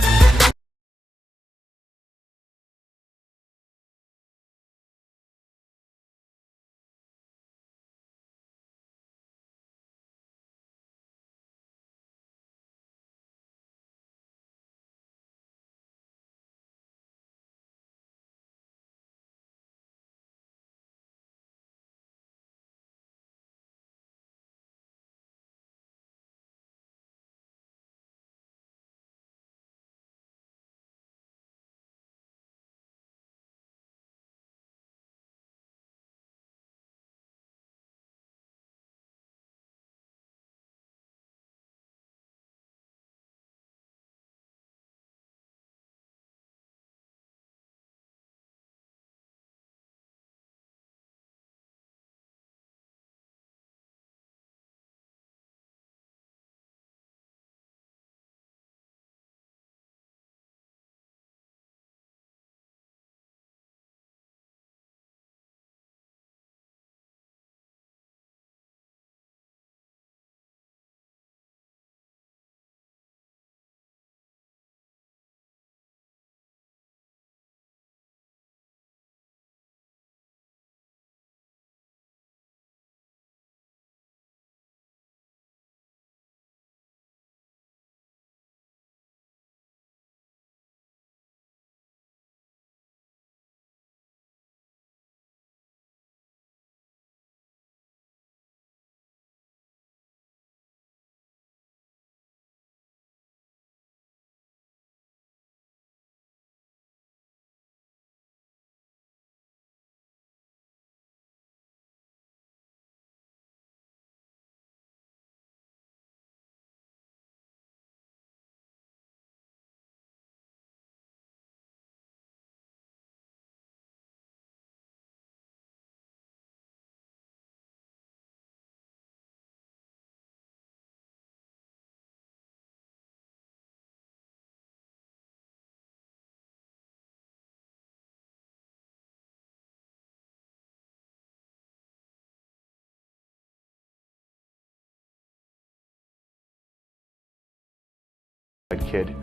kid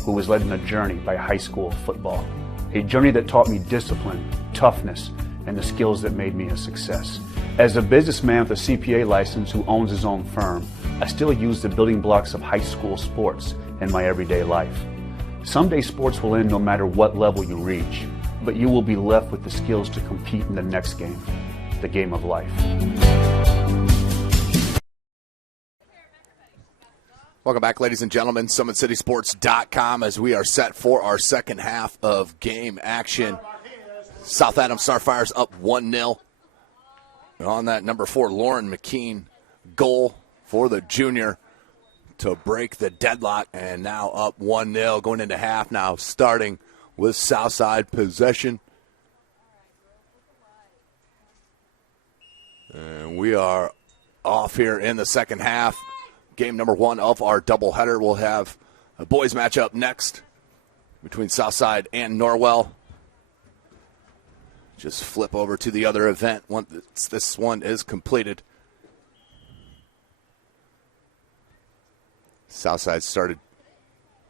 who was led on a journey by high school football. A journey that taught me discipline, toughness, and the skills that made me a success. As a businessman with a CPA license who owns his own firm, I still use the building blocks of high school sports in my everyday life. Someday sports will end no matter what level you reach, but you will be left with the skills to compete in the next game, the game of life. Welcome back, ladies and gentlemen. SummitCitySports.com as we are set for our second half of game action. South Adams Starfires up 1-0. On that number 4, Lauren McKean goal for the junior to break the deadlock, and now up 1-0 going into half now, starting with Southside possession. And we are off here in the second half. Game number 1 of our doubleheader. We'll have a boys matchup next between Southside and Norwell. Just flip over to the other event once this one is completed. Southside started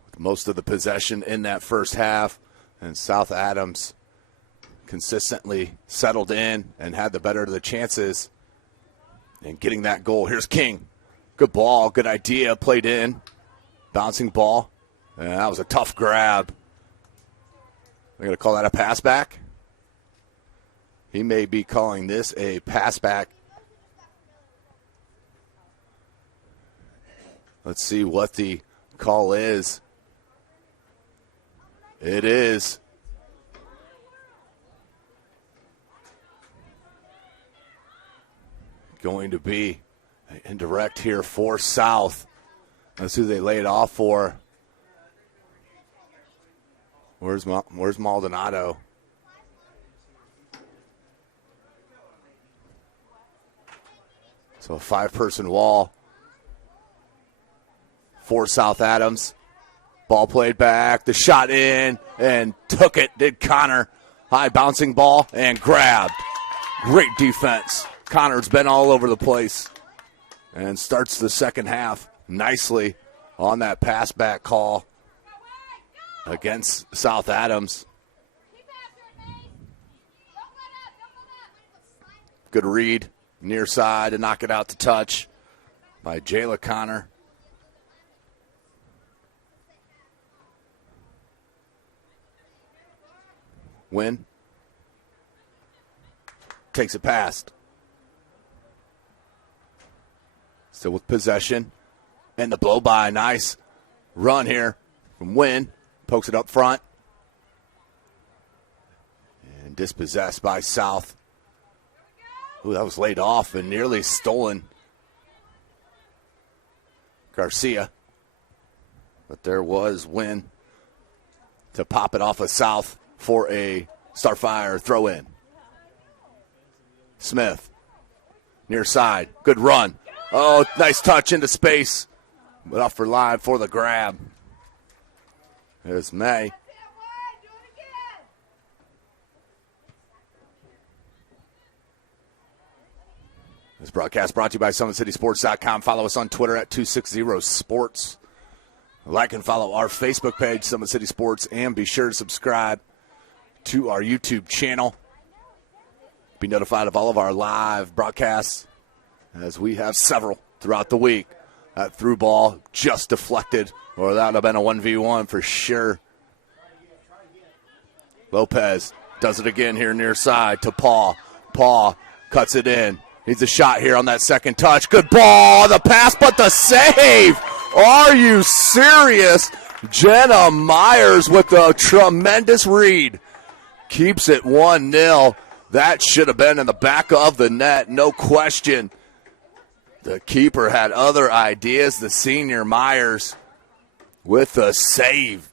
with most of the possession in that first half, and South Adams consistently settled in and had the better of the chances in getting that goal. Here's King. Good ball, good idea, played in. Bouncing ball. And that was a tough grab. They're going to call that a pass back? He may be calling this a pass back. Let's see what the call is. It is going to be indirect here for South. That's who they lay it off for. Where's Maldonado? So a 5-person wall for South Adams. Ball played back. The shot in and took it. Did Connor. High bouncing ball and grabbed. Great defense. Connor's been all over the place. And starts the second half nicely on that pass back call against South Adams. Good read near side to knock it out to touch by Jayla Connor. Win. Takes it past. Still with possession. And the blow by. Nice run here from Wynn. Pokes it up front. And dispossessed by South. Ooh, that was laid off and nearly stolen. Garcia. But there was Wynn to pop it off of South for a Starfire throw in. Smith. Near side. Good run. Oh, nice touch into space. But off for line for the grab. There's May. This broadcast brought to you by SummitCitySports.com. Follow us on Twitter at 260sports. Like and follow our Facebook page, Summit City Sports, and be sure to subscribe to our YouTube channel. Be notified of all of our live broadcasts, as we have several throughout the week. That through ball just deflected, or that would have been a 1v1 for sure. Lopez does it again here near side to Paul. Paul cuts it in. Needs a shot here on that second touch. Good ball, the pass, but the save. Are you serious? Jenna Myers with a tremendous read. Keeps it 1-0. That should have been in the back of the net, no question. The keeper had other ideas. The senior Myers with a save.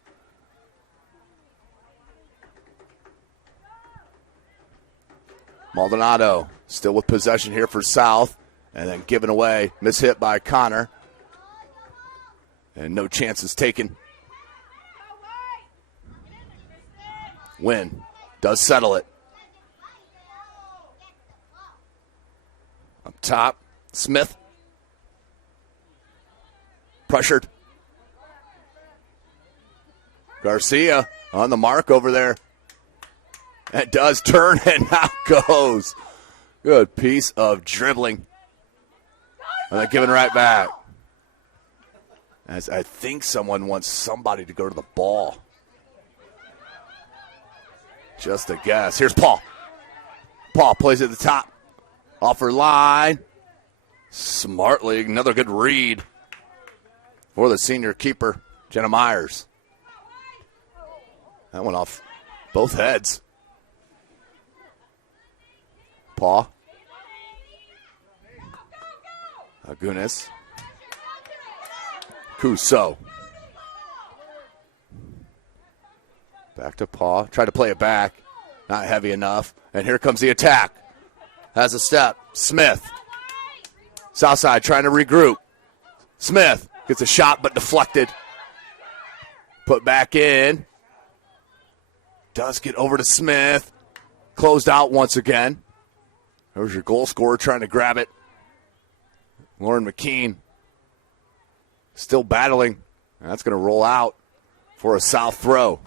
Maldonado still with possession here for South. And then given away. Mishit by Connor. And no chances taken. Wynn does settle it. Up top, Smith. Pressured. Garcia on the mark over there. It does turn and now goes. Good piece of dribbling. And then giving right back. As I think someone wants somebody to go to the ball. Just a guess. Here's Paul. Paul plays at the top. Off her line. Smartly, another good read for the senior keeper, Jenna Myers. That went off both heads. Paul. Agunas. Cuso. Back to Paul. Tried to play it back. Not heavy enough. And here comes the attack. Has a step. Smith. Southside trying to regroup. Smith gets a shot but deflected. Put back in. Does get over to Smith. Closed out once again. There's your goal scorer trying to grab it. Lauren McKean still battling. That's going to roll out for a South throw.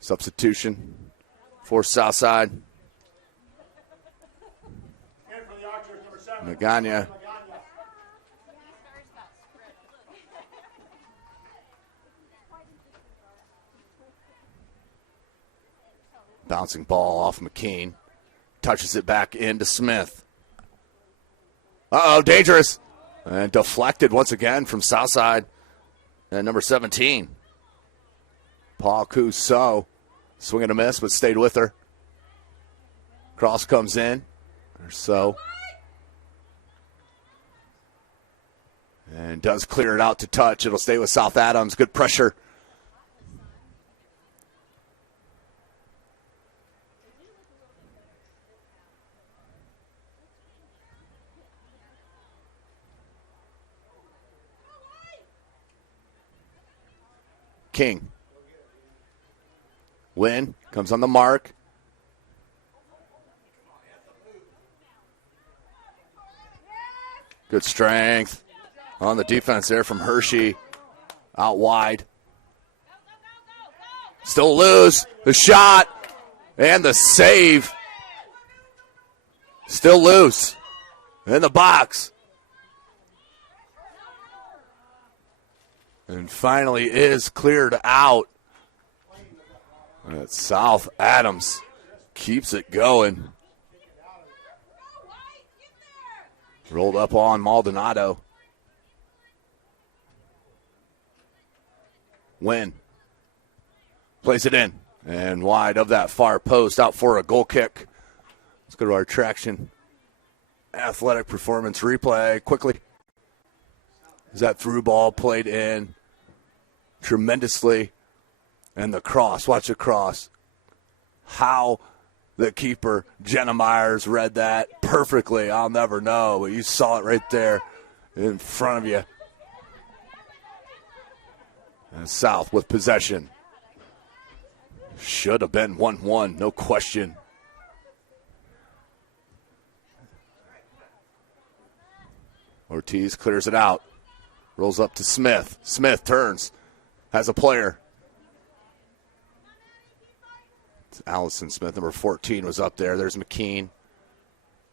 Substitution for Southside. Magana. Bouncing ball off McKean. Touches it back into Smith. Uh-oh, dangerous. And deflected once again from Southside. And number 17. Paul Cuso. Swing and a miss, but stayed with her. Cross comes in. Or so. And does clear it out to touch. It'll stay with South Adams. Good pressure. King. Win. Comes on the mark. Good strength on the defense there from Hershey. Out wide. Still loose. The shot and the save. Still loose. In the box. And finally is cleared out. South Adams keeps it going. Rolled up on Maldonado. Win. Plays it in. And wide of that far post. Out for a goal kick. Let's go to our traction athletic performance replay quickly. Is that through ball played in tremendously. And the cross, watch the cross. How the keeper, Jenna Myers, read that perfectly, I'll never know. But you saw it right there in front of you. And South with possession. Should have been 1-1, no question. Ortiz clears it out. Rolls up to Smith. Smith turns. Has a player. Allison Smith, number 14, was up there. There's McKean.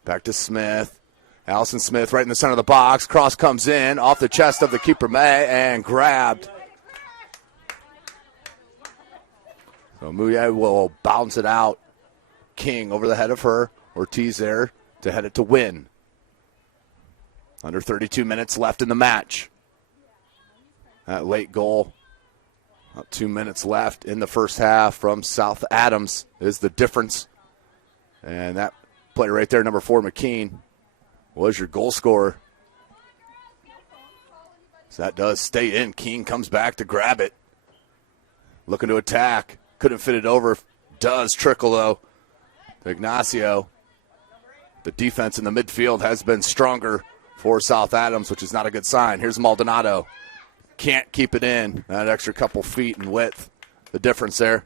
Back to Smith. Allison Smith right in the center of the box. Cross comes in off the chest of the keeper, May, and grabbed. So Muye will bounce it out. King over the head of her. Ortiz there to head it to win. Under 32 minutes left in the match. That late goal. About 2 minutes left in the first half from South Adams is the difference. And that player right there, number 4, McKean, was your goal scorer. So that does stay in. King comes back to grab it. Looking to attack. Couldn't fit it over. Does trickle, though. Ignacio. The defense in the midfield has been stronger for South Adams, which is not a good sign. Here's Maldonado. Can't keep it in. That extra couple feet in width. The difference there.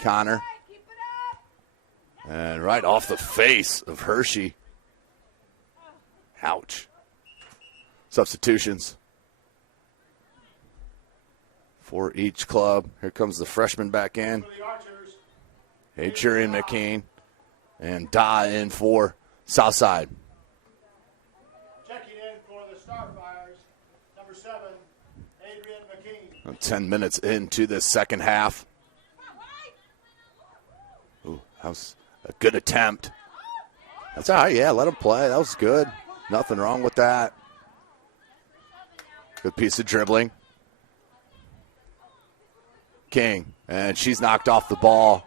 Connor. And right off the face of Hershey. Ouch. Substitutions for each club. Here comes the freshman back in. Adrian McKean and Da in for Southside. Checking in for the Starfires, number 7, Adrian McKean. 10 minutes into the second half. Ooh, that was a good attempt. That's all right, yeah, let him play. That was good. Nothing wrong with that. Good piece of dribbling. King, and she's knocked off the ball.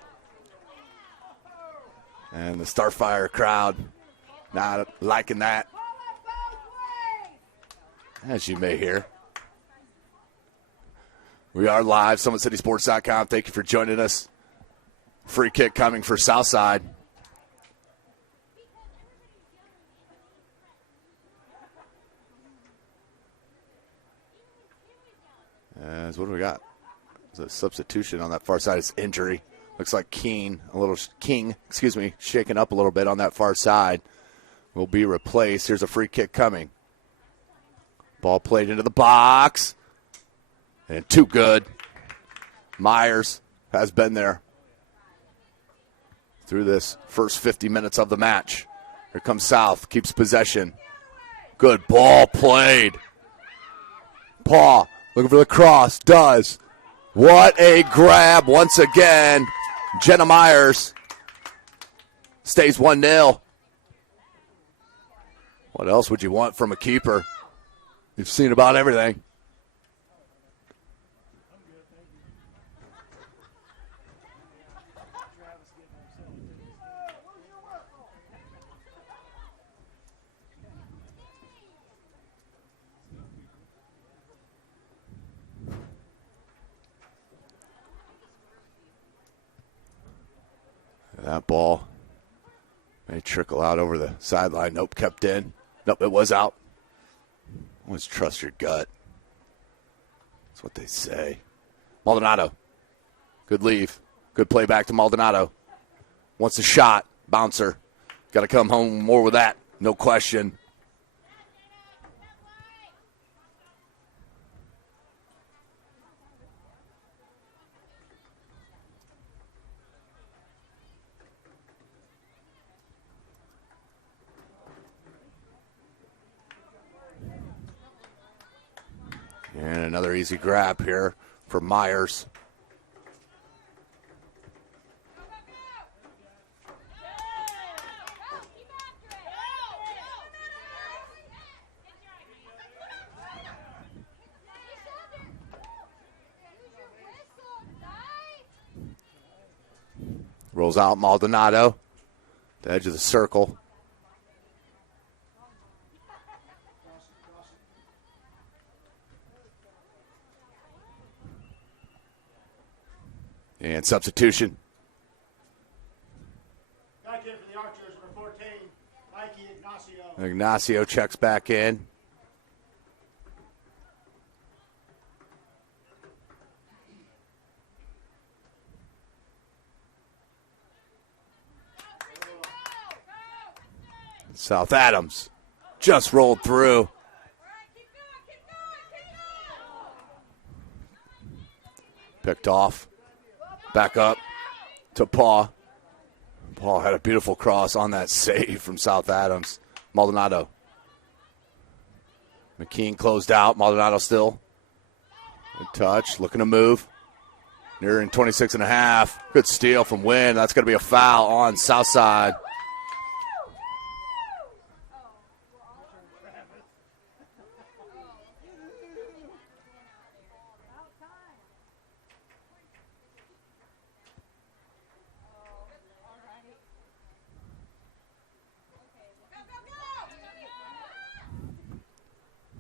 And the Starfire crowd not liking that, as you may hear. We are live, SummitCitySports.com. Thank you for joining us. Free kick coming for Southside. As what do we got? There's a substitution on that far side. It's injury. Looks like King, shaken up a little bit on that far side. Will be replaced. Here's a free kick coming. Ball played into the box. And too good. Myers has been there through this first 50 minutes of the match. Here comes South. Keeps possession. Good ball played. Paw looking for the cross. Does. What a grab once again. Jenna Myers stays 1-0. What else would you want from a keeper? You've seen about everything. That ball may trickle out over the sideline. Nope, kept in. Nope, it was out. Always trust your gut. That's what they say. Maldonado. Good leave. Good play back to Maldonado. Wants a shot. Bouncer. Got to come home more with that. No question. And another easy grab here for Myers. Rolls out Maldonado. The edge of the circle. And substitution. Back in for the Archers, number 14, Mikey Ignacio. Ignacio checks back in. South Adams just rolled through. Picked off. Back up to Paw. Paw had a beautiful cross on that save from South Adams. Maldonado. McKean closed out. Maldonado still. Good touch. Looking to move. Nearing 26.5. Good steal from Wynn. That's going to be a foul on Southside.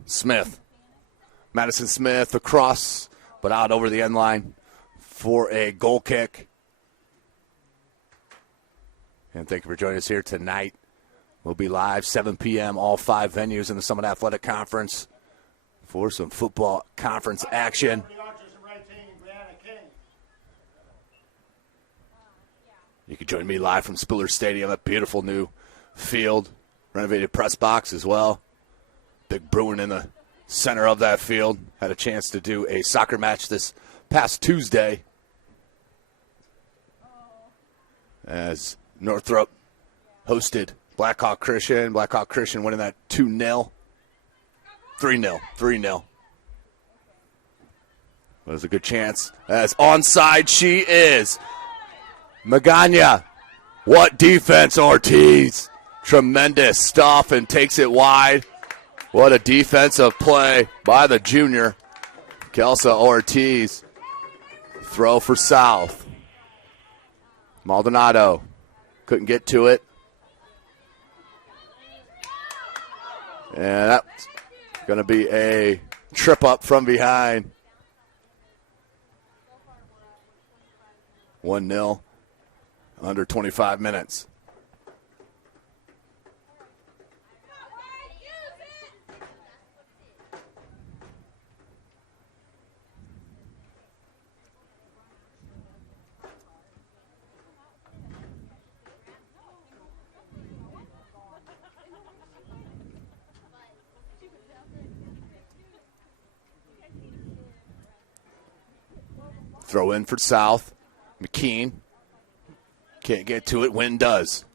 Smith. Madison Smith across, but out over the end line for a goal kick. And thank you for joining us here tonight. We'll be live 7 p.m., all 5 venues in the Summit Athletic Conference for some football conference action. You can join me live from Spiller Stadium, a beautiful new field, renovated press box as well. Big Bruin in the center of that field. Had a chance to do a soccer match this past Tuesday as Northrop hosted Blackhawk Christian. Blackhawk Christian winning that 2-0. 3-0. But there's a good chance. As onside she is. Magana. What defense, Ortiz. Tremendous stuff and takes it wide. What a defensive play by the junior. Kelsa Ortiz. Throw for South. Maldonado couldn't get to it. And that's going to be a trip up from behind. 1-0. Under 25 minutes. Throw in for South. McKean. Can't get to it. Wynn does.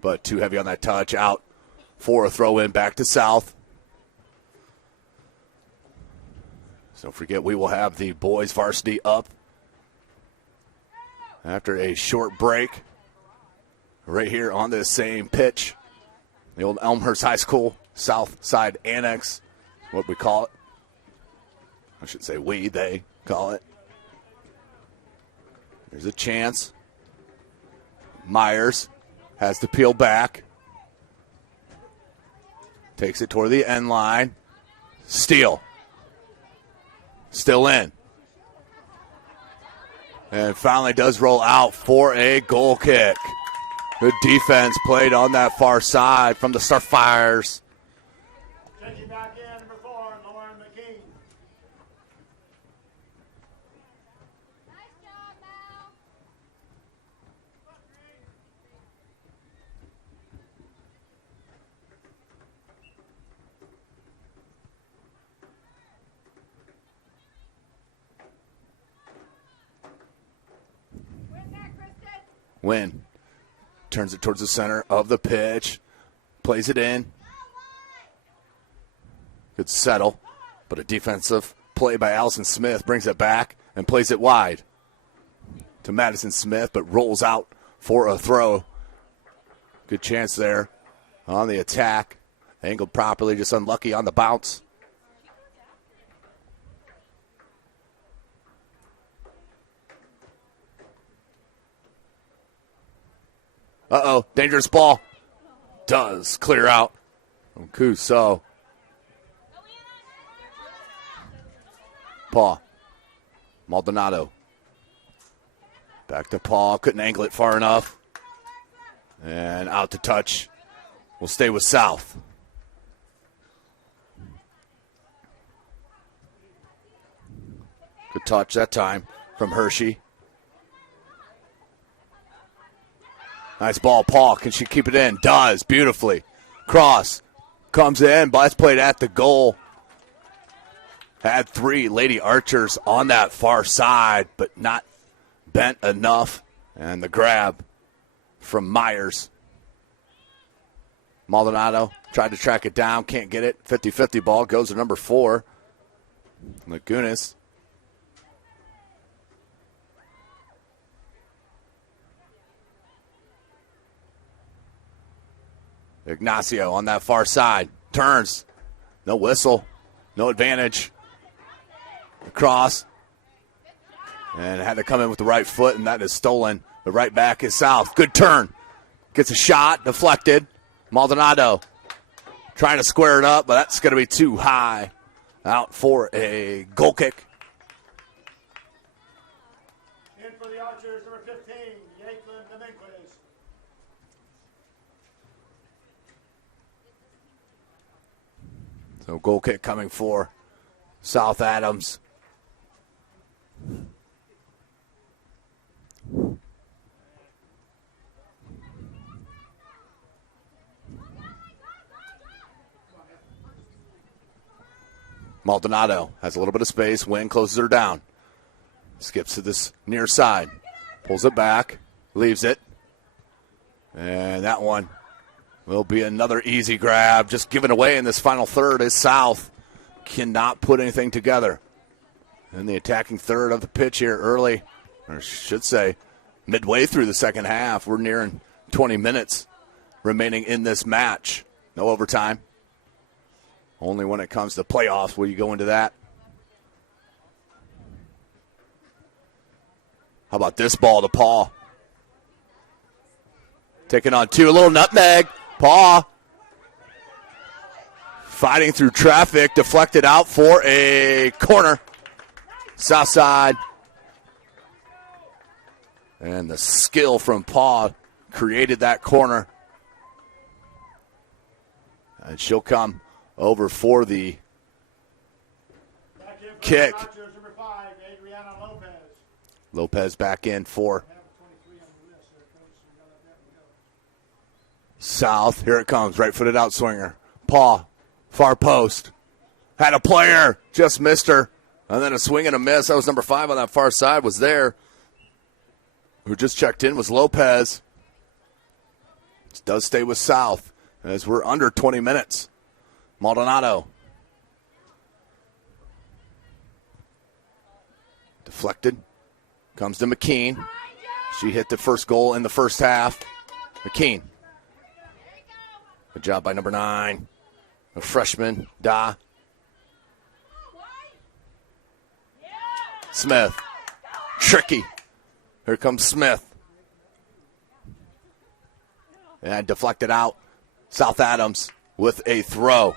But too heavy on that touch. Out for a throw in back to South. So don't forget, we will have the boys varsity up after a short break right here on this same pitch. The old Elmhurst High School South Side Annex, what we call it. I should say they call it. There's a chance. Myers has to peel back. Takes it toward the end line. Steal. Still in. And finally does roll out for a goal kick. Good defense played on that far side from the Starfires. Checking back in, number 4, Lauren McKean. Wynn turns it towards the center of the pitch. Plays it in. Good settle. But a defensive play by Allison Smith brings it back and plays it wide to Madison Smith, but rolls out for a throw. Good chance there on the attack. Angled properly, just unlucky on the bounce. Uh-oh, dangerous ball. Does clear out from Cuso. Paul. Maldonado. Back to Paul. Couldn't angle it far enough. And out to touch. We'll stay with South. Good touch that time from Hershey. Nice ball, Paul. Can she keep it in? Does, beautifully. Cross comes in, but it's played at the goal. Had 3 Lady Archers on that far side, but not bent enough. And the grab from Myers. Maldonado tried to track it down, can't get it. 50-50 ball goes to number 4. Lagunas. Ignacio on that far side. Turns. No whistle. No advantage. Across. And had to come in with the right foot, and that is stolen. The right back is South. Good turn. Gets a shot. Deflected. Maldonado trying to square it up, but that's going to be too high. Out for a goal kick. In for the Archers, number 15, Yakelin Dominguez. So goal kick coming for South Adams. Maldonado has a little bit of space. Wynn closes her down. Skips to this near side. Pulls it back. Leaves it. And that one will be another easy grab. Just given away in this final third is South. Cannot put anything together. In the attacking third of the pitch here early, or I should say midway through the second half. We're nearing 20 minutes remaining in this match. No overtime. Only when it comes to playoffs will you go into that. How about this ball to Paul? Taking on two, a little nutmeg. Paul fighting through traffic, deflected out for a corner. South side. And the skill from Paul created that corner. And she'll come over for the kick. Lopez back in for South. Here it comes. Right-footed outswinger. Paul, far post. Had a player. Just missed her. And then a swing and a miss. That was number 5 on that far side was there. Who just checked in was Lopez. This does stay with South as we're under 20 minutes. Maldonado. Deflected. Comes to McKean. She hit the first goal in the first half. McKean. Good job by number 9. A freshman, Da. Smith. Tricky. Here comes Smith. And deflected out. South Adams with a throw.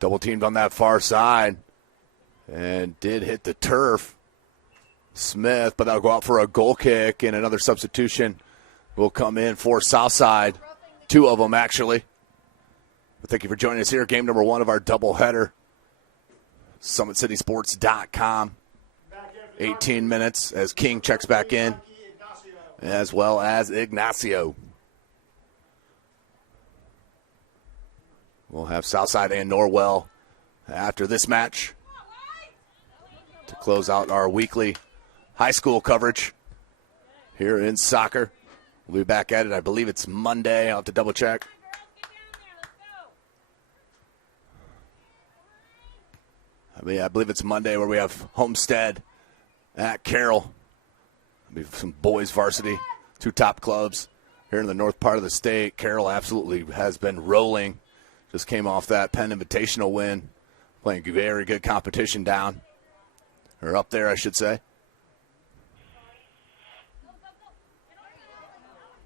Double teamed on that far side and did hit the turf. Smith, but that'll go out for a goal kick, and another substitution will come in for Southside. 2 of them, actually. But thank you for joining us here. Game number 1 of our doubleheader. SummitCitySports.com. 18 minutes as King checks back in, as well as Ignacio. We'll have Southside and Norwell after this match to close out our weekly high school coverage here in soccer. We'll be back at it. I believe it's Monday. I'll have to double check. I believe it's Monday where we have Homestead at Carroll. There'll be some boys varsity, 2 top clubs here in the north part of the state. Carroll absolutely has been rolling. Just came off that Penn Invitational win, playing very good competition down, or up there, I should say.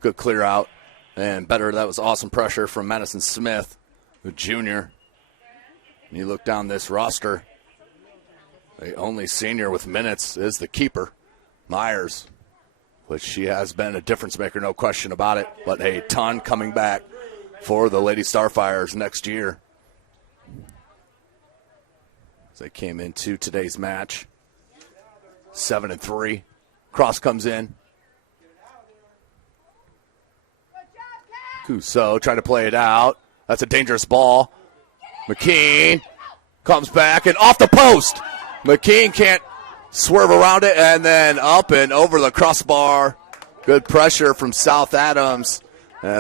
Good clear out, and better, that was awesome pressure from Madison Smith, the junior. And you look down this roster, the only senior with minutes is the keeper, Myers, which she has been a difference maker, no question about it, but a ton coming back for the Lady Starfires next year. As they came into today's match, 7-3. Cross comes in. Cuso trying to play it out. That's a dangerous ball. McKean comes back and off the post. McKean can't swerve around it, and then up and over the crossbar. Good pressure from South Adams.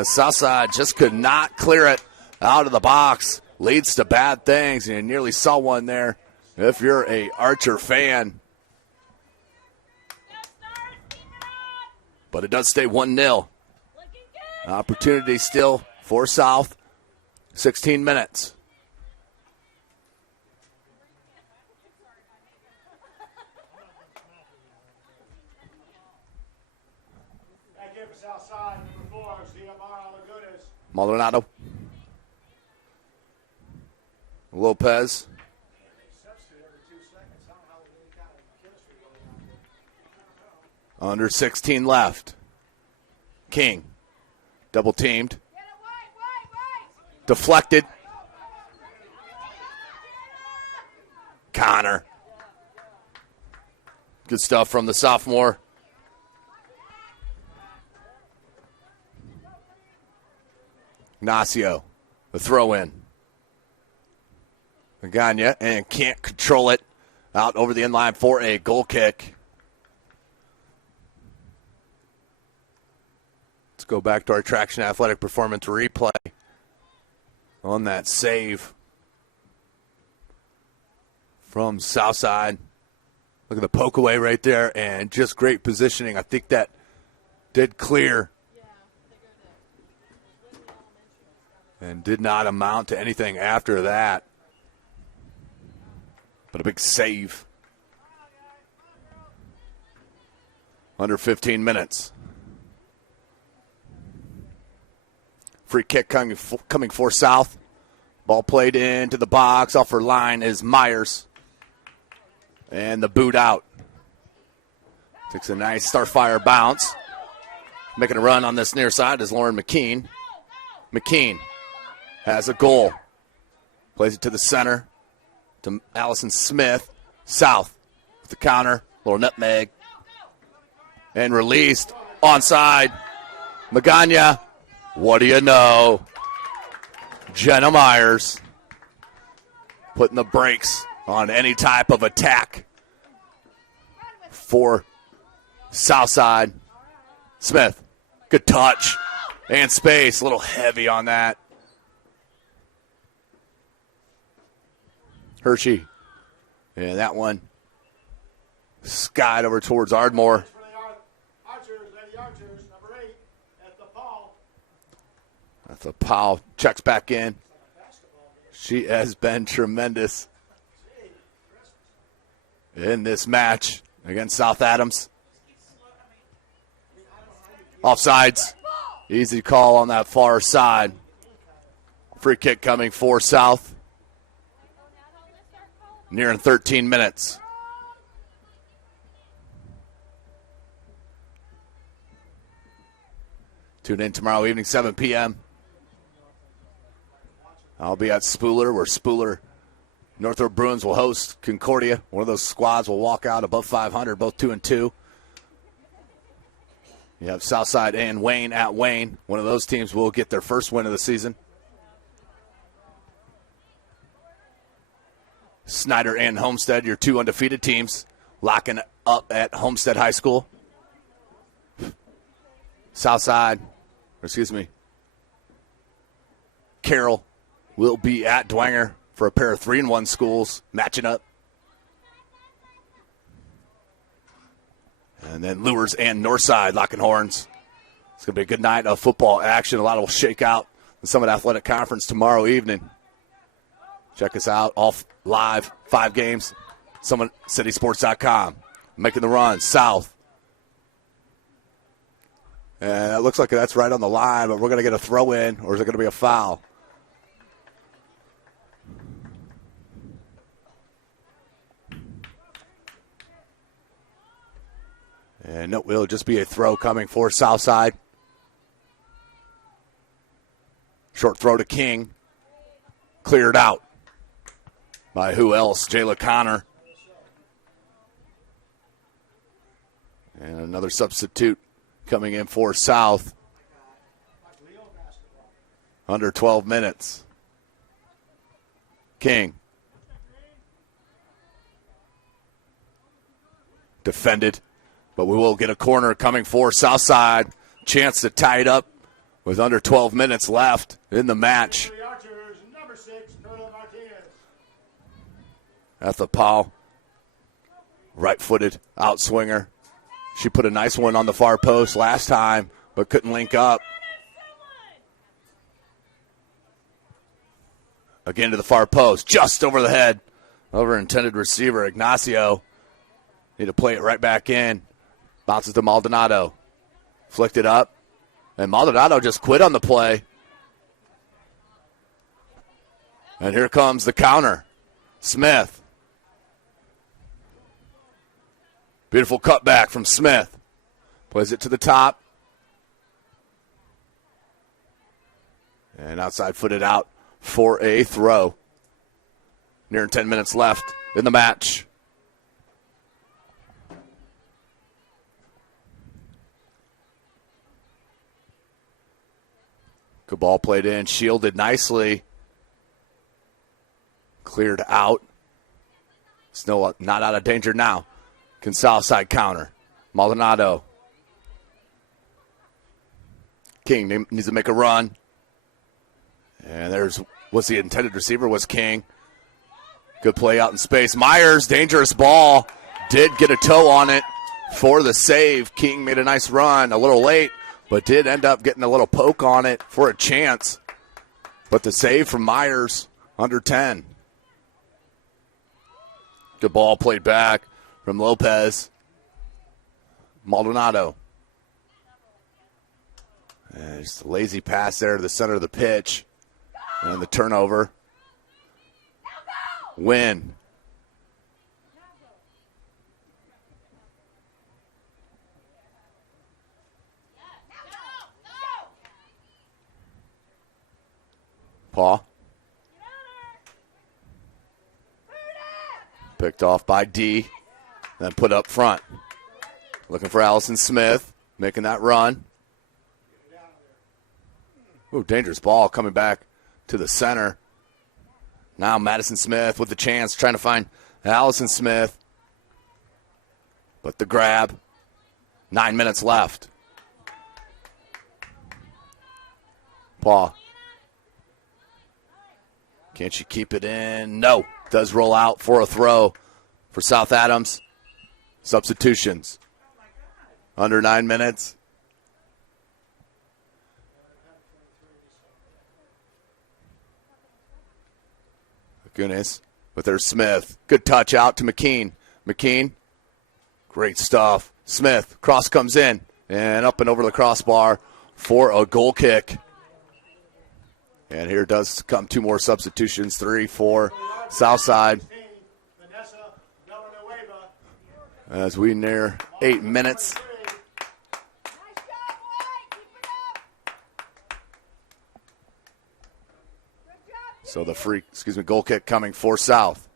Southside just could not clear it out of the box. Leads to bad things, and you nearly saw one there if you're a Archer fan. But it does stay 1-0. Opportunity still for South. 16 minutes. Maldonado. Lopez. Under 16 left. King. Double teamed. Deflected. Connor. Good stuff from the sophomore. Ignacio. The throw in. Magana and can't control it. Out over the inline for a goal kick. Let's go back to our Traction Athletic Performance replay on that save from Southside. Look at the poke away right there and just great positioning. I think that did clear and did not amount to anything after that. But a big save. Under 15 minutes. Free kick coming for South. Ball played into the box. Off her line is Myers. And the boot out. Takes a nice Starfire bounce. Making a run on this near side is Lauren McKean. McKean has a goal. Plays it to the center to Allison Smith. South with the counter. Little nutmeg. And released. Onside. Magana. What do you know? Jenna Myers putting the brakes on any type of attack for Southside. Smith, good touch and space, a little heavy on that. Hershey, and that one skied over towards Ardmore. The Powell checks back in. She has been tremendous in this match against South Adams. Offsides. Easy call on that far side. Free kick coming for South. Nearing 13 minutes. Tune in tomorrow evening, 7 p.m. I'll be at Spooler, where Spooler Northrop Bruins will host Concordia. One of those squads will walk out above 500, both 2-2. You have Southside and Wayne at Wayne. One of those teams will get their first win of the season. Snyder and Homestead, your two undefeated teams, locking up at Homestead High School. Carroll will be at Dwenger for a pair of 3-1 schools matching up. And then Lures and Northside locking horns. It's going to be a good night of football action. A lot will shake out the Summit Athletic Conference tomorrow evening. Check us out, all live, 5 games, SummitCitySports.com. Making the run, South. And it looks like that's right on the line, but we're going to get a throw in, or is it going to be a foul? And no, it'll just be a throw coming for Southside. Short throw to King. Cleared out by who else? Jayla Connor. And another substitute coming in for South. Under 12 minutes. King. Defended. But we will get a corner coming for Southside. Chance to tie it up with under 12 minutes left in the match. Etha Powell, right-footed outswinger. She put a nice one on the far post last time, but couldn't link up. Again to the far post, just over the head of her intended receiver, Ignacio. Need to play it right back in. Bounces to Maldonado. Flicked it up. And Maldonado just quit on the play. And here comes the counter. Smith. Beautiful cutback from Smith. Plays it to the top. And outside footed out for a throw. Near 10 minutes left in the match. Good ball played in, shielded nicely. Cleared out. Snow not out of danger now. Can Southside counter. Maldonado. King needs to make a run. And was the intended receiver was King. Good play out in space. Myers, dangerous ball. Did get a toe on it for the save. King made a nice run, a little late, but did end up getting a little poke on it for a chance. But the save from Myers, under 10. Good ball played back from Lopez. Maldonado. And just a lazy pass there to the center of the pitch. And the turnover. Win. Paul. Picked off by D. Then put up front. Looking for Allison Smith. Making that run. Ooh, dangerous ball coming back to the center. Now Madison Smith with the chance, trying to find Allison Smith. But the grab. 9 minutes left. Paul. Can she keep it in? No. Does roll out for a throw for South Adams. Substitutions. Under 9 minutes. Goodness. But there's Smith. Good touch out to McKean. McKean. Great stuff. Smith. Cross comes in. And up and over the crossbar for a goal kick. And here does come 2 more substitutions. 3 for Southside. As we near 8 minutes. So the goal kick coming for South.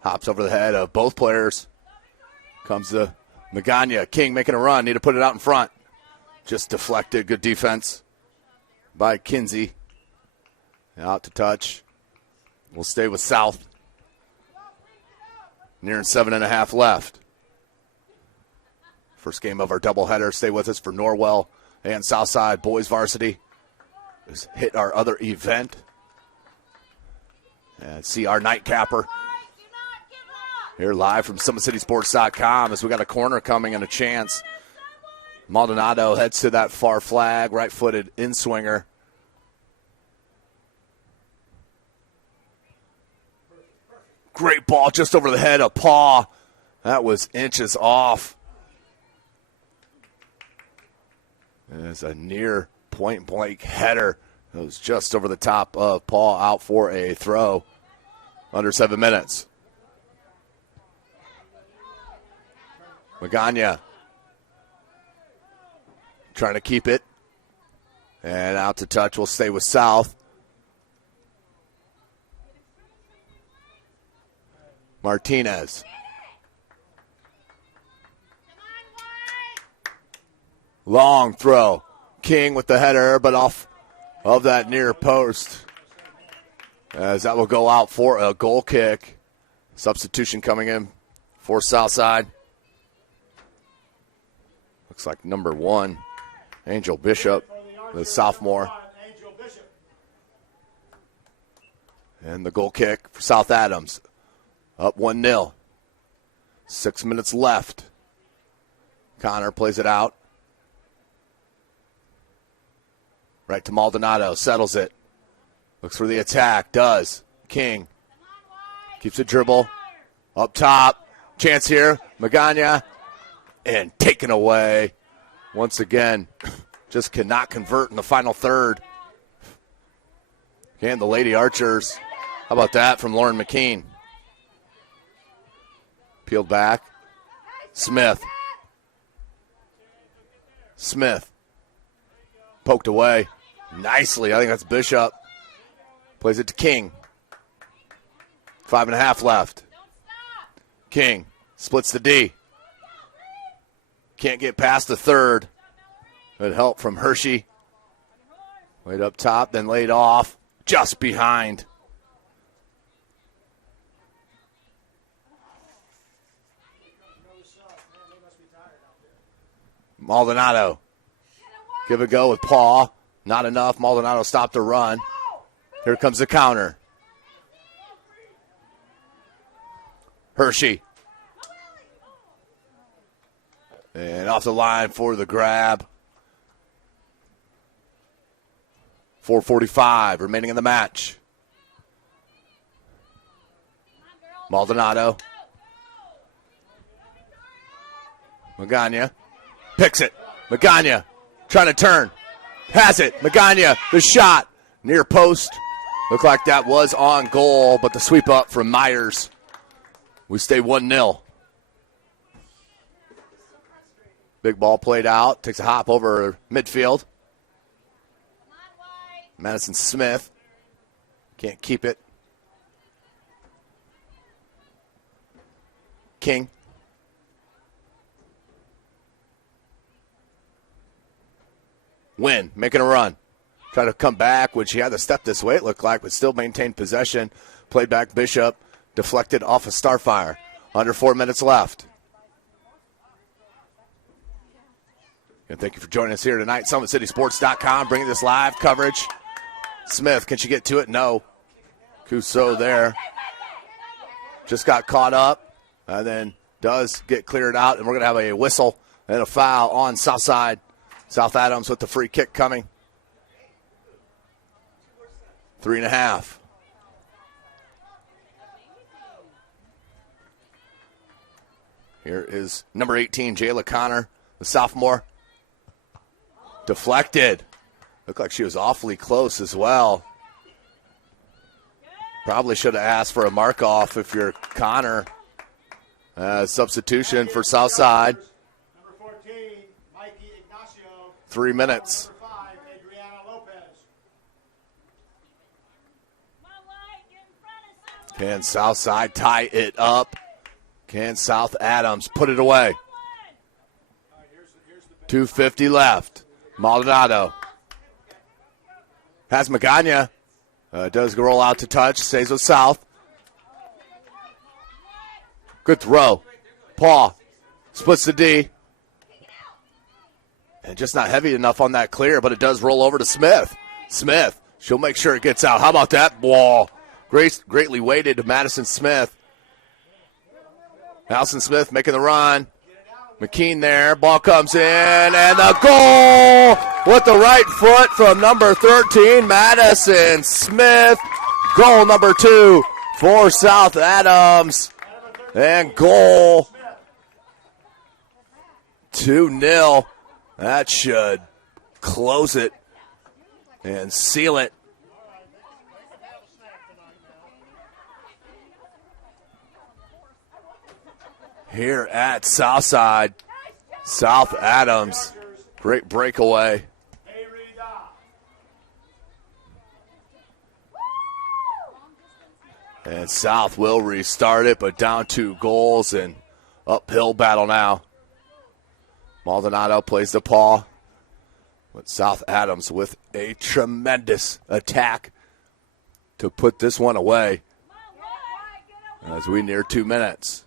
Hops over the head of both players. Comes to Magana. King making a run. Need to put it out in front. Just deflected. Good defense by Kinsey. Out to touch. We'll stay with South. Nearing 7.5 left. First game of our doubleheader. Stay with us for Norwell and Southside boys varsity. Just hit our other event. And see our nightcapper. Here live from SummitCitySports.com as we got a corner coming and a chance. Maldonado heads to that far flag. Right-footed in-swinger. Great ball just over the head of Paw. That was inches off. It's a near point-blank header. It was just over the top of Paw, out for a throw. Under 7 minutes. Magana trying to keep it. And out to touch. We'll stay with South. Martinez. Long throw. King with the header, but off of that near post. As that will go out for a goal kick. Substitution coming in for Southside. Looks like number 1, Angel Bishop, the sophomore. And the goal kick for South Adams. Up 1-0. 6 minutes left. Connor plays it out. Right to Maldonado. Settles it. Looks for the attack. Does. King. Keeps it dribble. Up top. Chance here. Magana. And taken away. Once again. Just cannot convert in the final third. And the Lady Archers. How about that from Lauren McKean? Peeled back. Smith. Poked away. Nicely. I think that's Bishop. Plays it to King. 5.5 left. King splits the D. Can't get past the third. Good help from Hershey. Laid up top, then laid off. Just behind. Maldonado. Give a go with Paul. Not enough. Maldonado stopped the run. Here comes the counter. Hershey. And off the line for the grab. 4:45 remaining in the match. Maldonado. Magana picks it. Magana trying to turn. Has it. Magana, the shot. Near post. Looked like that was on goal, but the sweep up from Myers. We stay 1-0. Big ball played out. Takes a hop over midfield. Madison Smith can't keep it. King. Win, making a run. Trying to come back, which he had to step this way, it looked like, but still maintained possession. Played back Bishop. Deflected off of Starfire. Under 4 minutes left. And thank you for joining us here tonight. SummitCitySports.com bringing this live coverage. Smith, can she get to it? No. Cousseau there. Just got caught up and then does get cleared out. And we're going to have a whistle and a foul on Southside. South Adams with the free kick coming. 3.5. Here is number 18, Jayla Connor, the sophomore. Deflected. Looked like she was awfully close as well. Probably should have asked for a mark-off if you're Connor. Substitution for Southside. Number 14, Mikey Ignacio. 3 minutes. Number 5, Adriana Lopez. Can Southside tie it up? Can South Adams put it away? 2:50 left. Maldonado has Magana. Does roll out to touch. Stays with South. Good throw. Paul splits the D. And just not heavy enough on that clear, but it does roll over to Smith. Smith, she'll make sure it gets out. How about that ball? Greatly weighted to Madison Smith. Allison Smith making the run. McKean there. Ball comes in. And the goal with the right foot from number 13, Madison Smith. Goal number 2 for South Adams. And goal. 2-0. That should close it and seal it. Here at Southside, South Adams, great breakaway. And South will restart it, but down 2 goals and uphill battle now. Maldonado plays the Paul, but South Adams with a tremendous attack to put this one away as we near 2 minutes.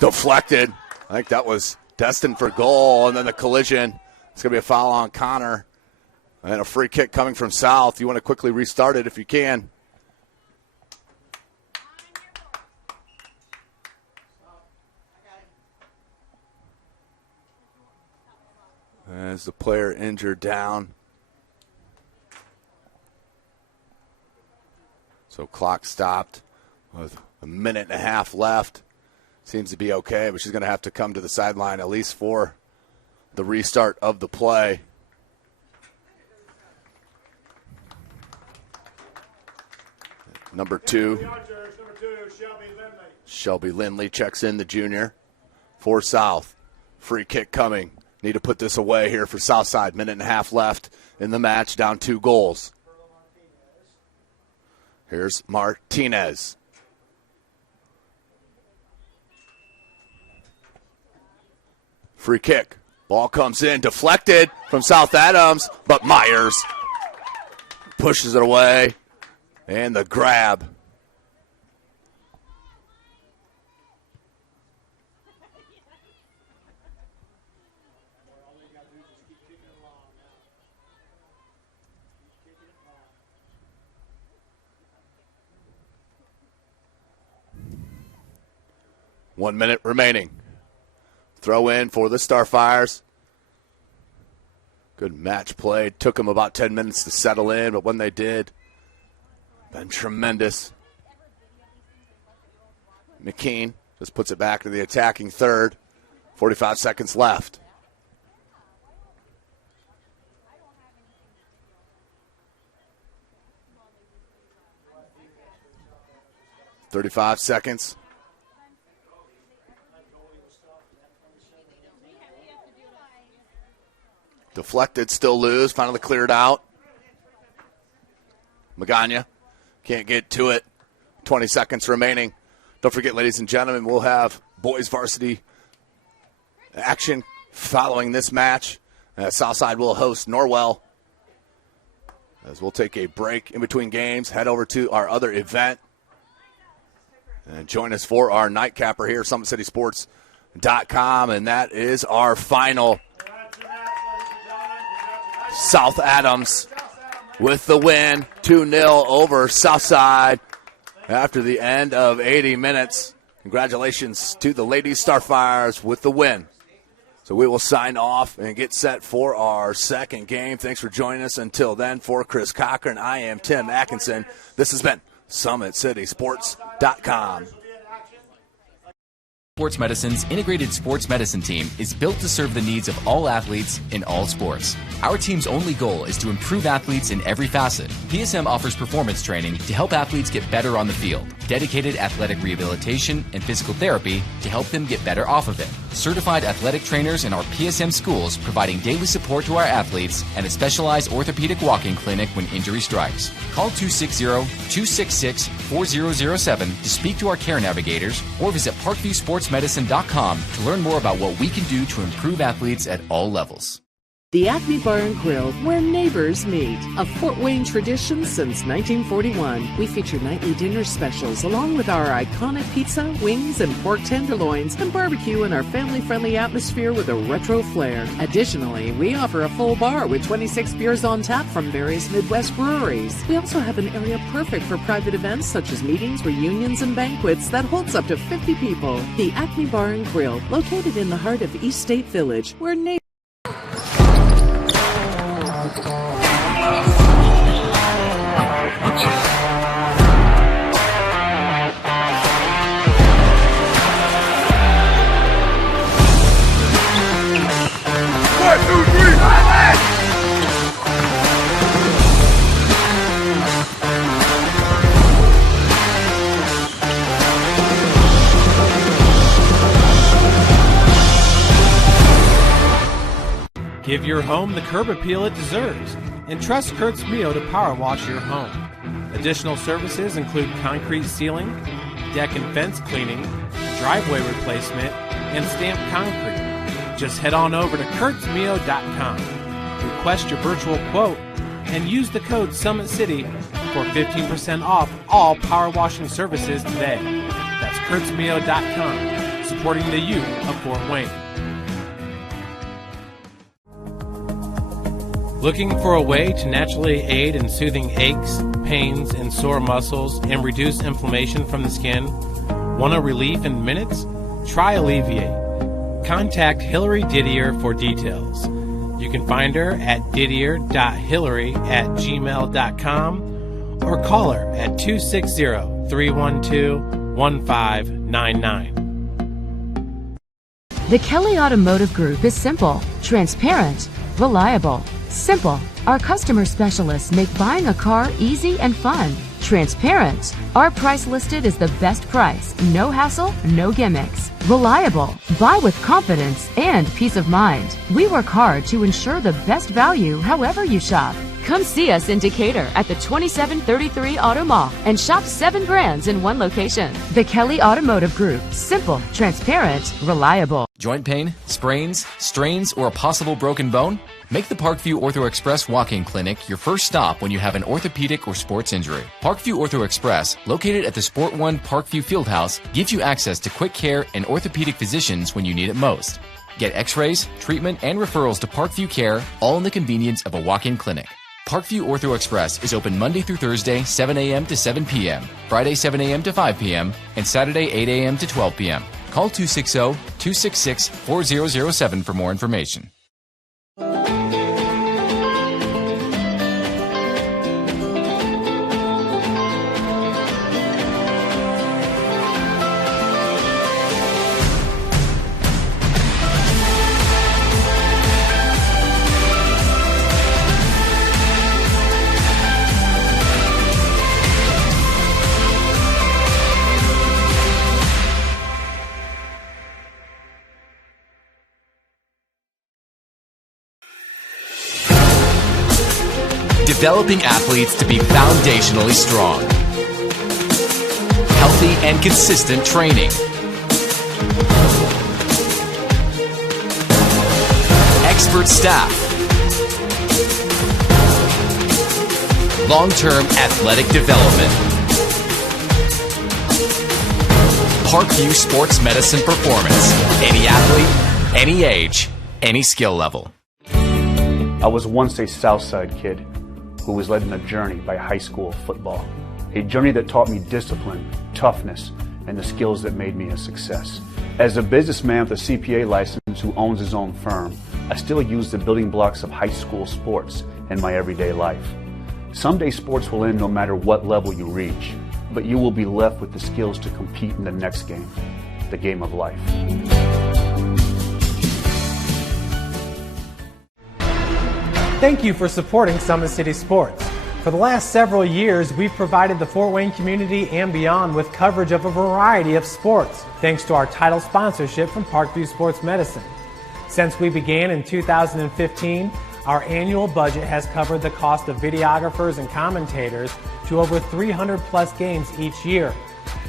Deflected. I think that was destined for goal, and then the collision. It's going to be a foul on Connor. And a free kick coming from South. You want to quickly restart it if you can. As the player injured down. So clock stopped with a minute and a half left. Seems to be okay, but she's going to have to come to the sideline at least for the restart of the play. Number two, Shelby Lindley checks in, the junior, for South. Free kick coming. Need to put this away here for Southside. Minute and a half left in the match, down 2 goals. Here's Martinez. Free kick. Ball comes in, deflected from South Adams, but Myers pushes it away. And the grab. One minute remaining. Throw in for the Starfires. Good match play. Took them about 10 minutes to settle in, but when they did, been tremendous. McKean just puts it back to the attacking third. 45 seconds left. .35 seconds. Deflected, still loose, finally cleared out. Magana can't get to it. 20 seconds remaining. Don't forget, ladies and gentlemen, we'll have boys varsity action following this match. Southside will host Norwell. As we'll take a break in between games, head over to our other event, and join us for our nightcapper here at SummitCitySports.com, and that is our final. South Adams with the win, 2-0 over Southside after the end of 80 minutes. Congratulations to the Lady Starfires with the win. So we will sign off and get set for our second game. Thanks for joining us. Until then, for Chris Cochran, I am Tim Atkinson. This has been SummitCitySports.com. Sports Medicine's integrated sports medicine team is built to serve the needs of all athletes in all sports. Our team's only goal is to improve athletes in every facet. PSM offers performance training to help athletes get better on the field, dedicated athletic rehabilitation and physical therapy to help them get better off of it, certified athletic trainers in our PSM schools providing daily support to our athletes, and a specialized orthopedic walk-in clinic when injury strikes. Call 260-266-4007 to speak to our care navigators or visit ParkviewSportsMedicine.com to learn more about what we can do to improve athletes at all levels. The Acme Bar and Grill, where neighbors meet. A Fort Wayne tradition since 1941. We feature nightly dinner specials along with our iconic pizza, wings, and pork tenderloins, and barbecue in our family-friendly atmosphere with a retro flair. Additionally, we offer a full bar with 26 beers on tap from various Midwest breweries. We also have an area perfect for private events such as meetings, reunions, and banquets that holds up to 50 people. The Acme Bar and Grill, located in the heart of East State Village, where neighbors... Give your home the curb appeal it deserves, and trust Kurt's Mio to power wash your home. Additional services include concrete sealing, deck and fence cleaning, driveway replacement, and stamped concrete. Just head on over to kurtzmio.com, request your virtual quote, and use the code SummitCity for 15% off all power washing services today. That's kurtzmio.com, supporting the youth of Fort Wayne. Looking for a way to naturally aid in soothing aches, pains, and sore muscles and reduce inflammation from the skin? Want a relief in minutes? Try Alleviate. Contact Hillary Didier for details. You can find her at didier.hillary@gmail.com or call her at 260-312-1599. The Kelly Automotive Group is simple, transparent, reliable. Simple. Our customer specialists make buying a car easy and fun. Transparent. Our price listed is the best price. No hassle, no gimmicks. Reliable. Buy with confidence and peace of mind. We work hard to ensure the best value however you shop. Come see us in Decatur at the 2733 Auto Mall and shop 7 brands in one location. The Kelly Automotive Group. Simple, transparent, reliable. Joint pain, sprains, strains, or a possible broken bone? Make the Parkview Ortho Express walk-in clinic your first stop when you have an orthopedic or sports injury. Parkview Ortho Express, located at the Sport One Parkview Fieldhouse, gives you access to quick care and orthopedic physicians when you need it most. Get x-rays, treatment, and referrals to Parkview Care, all in the convenience of a walk-in clinic. Parkview Ortho Express is open Monday through Thursday, 7 a.m. to 7 p.m., Friday, 7 a.m. to 5 p.m., and Saturday, 8 a.m. to 12 p.m. Call 260-266-4007 for more information. Developing athletes to be foundationally strong. Healthy and consistent training. Expert staff. Long-term athletic development. Parkview Sports Medicine Performance. Any athlete, any age, any skill level. I was once a Southside kid who was led on a journey by high school football. A journey that taught me discipline, toughness, and the skills that made me a success. As a businessman with a CPA license who owns his own firm, I still use the building blocks of high school sports in my everyday life. Someday sports will end no matter what level you reach, but you will be left with the skills to compete in the next game, the game of life. Thank you for supporting Summit City Sports. For the last several years, we've provided the Fort Wayne community and beyond with coverage of a variety of sports, thanks to our title sponsorship from Parkview Sports Medicine. Since we began in 2015, our annual budget has covered the cost of videographers and commentators to over 300 plus games each year.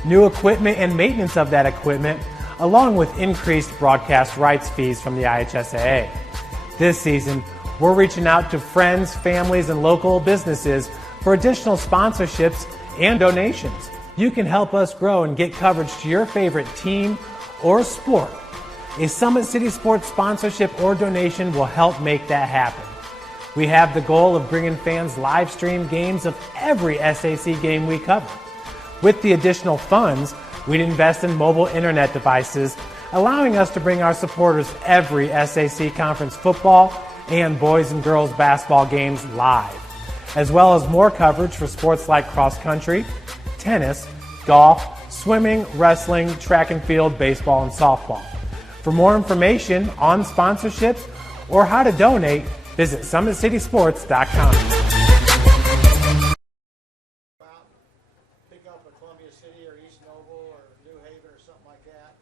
New equipment and maintenance of that equipment, along with increased broadcast rights fees from the IHSAA. This season, we're reaching out to friends, families, and local businesses for additional sponsorships and donations. You can help us grow and get coverage to your favorite team or sport. A Summit City Sports sponsorship or donation will help make that happen. We have the goal of bringing fans live stream games of every SAC game we cover. With the additional funds, we'd invest in mobile internet devices, allowing us to bring our supporters every SAC conference football and boys and girls basketball games live, as well as more coverage for sports like cross country, tennis, golf, swimming, wrestling, track and field, baseball, and softball. For more information on sponsorships or how to donate, visit SummitCitySports.com. Pick up a Columbia City or East Noble or New Haven or something like that.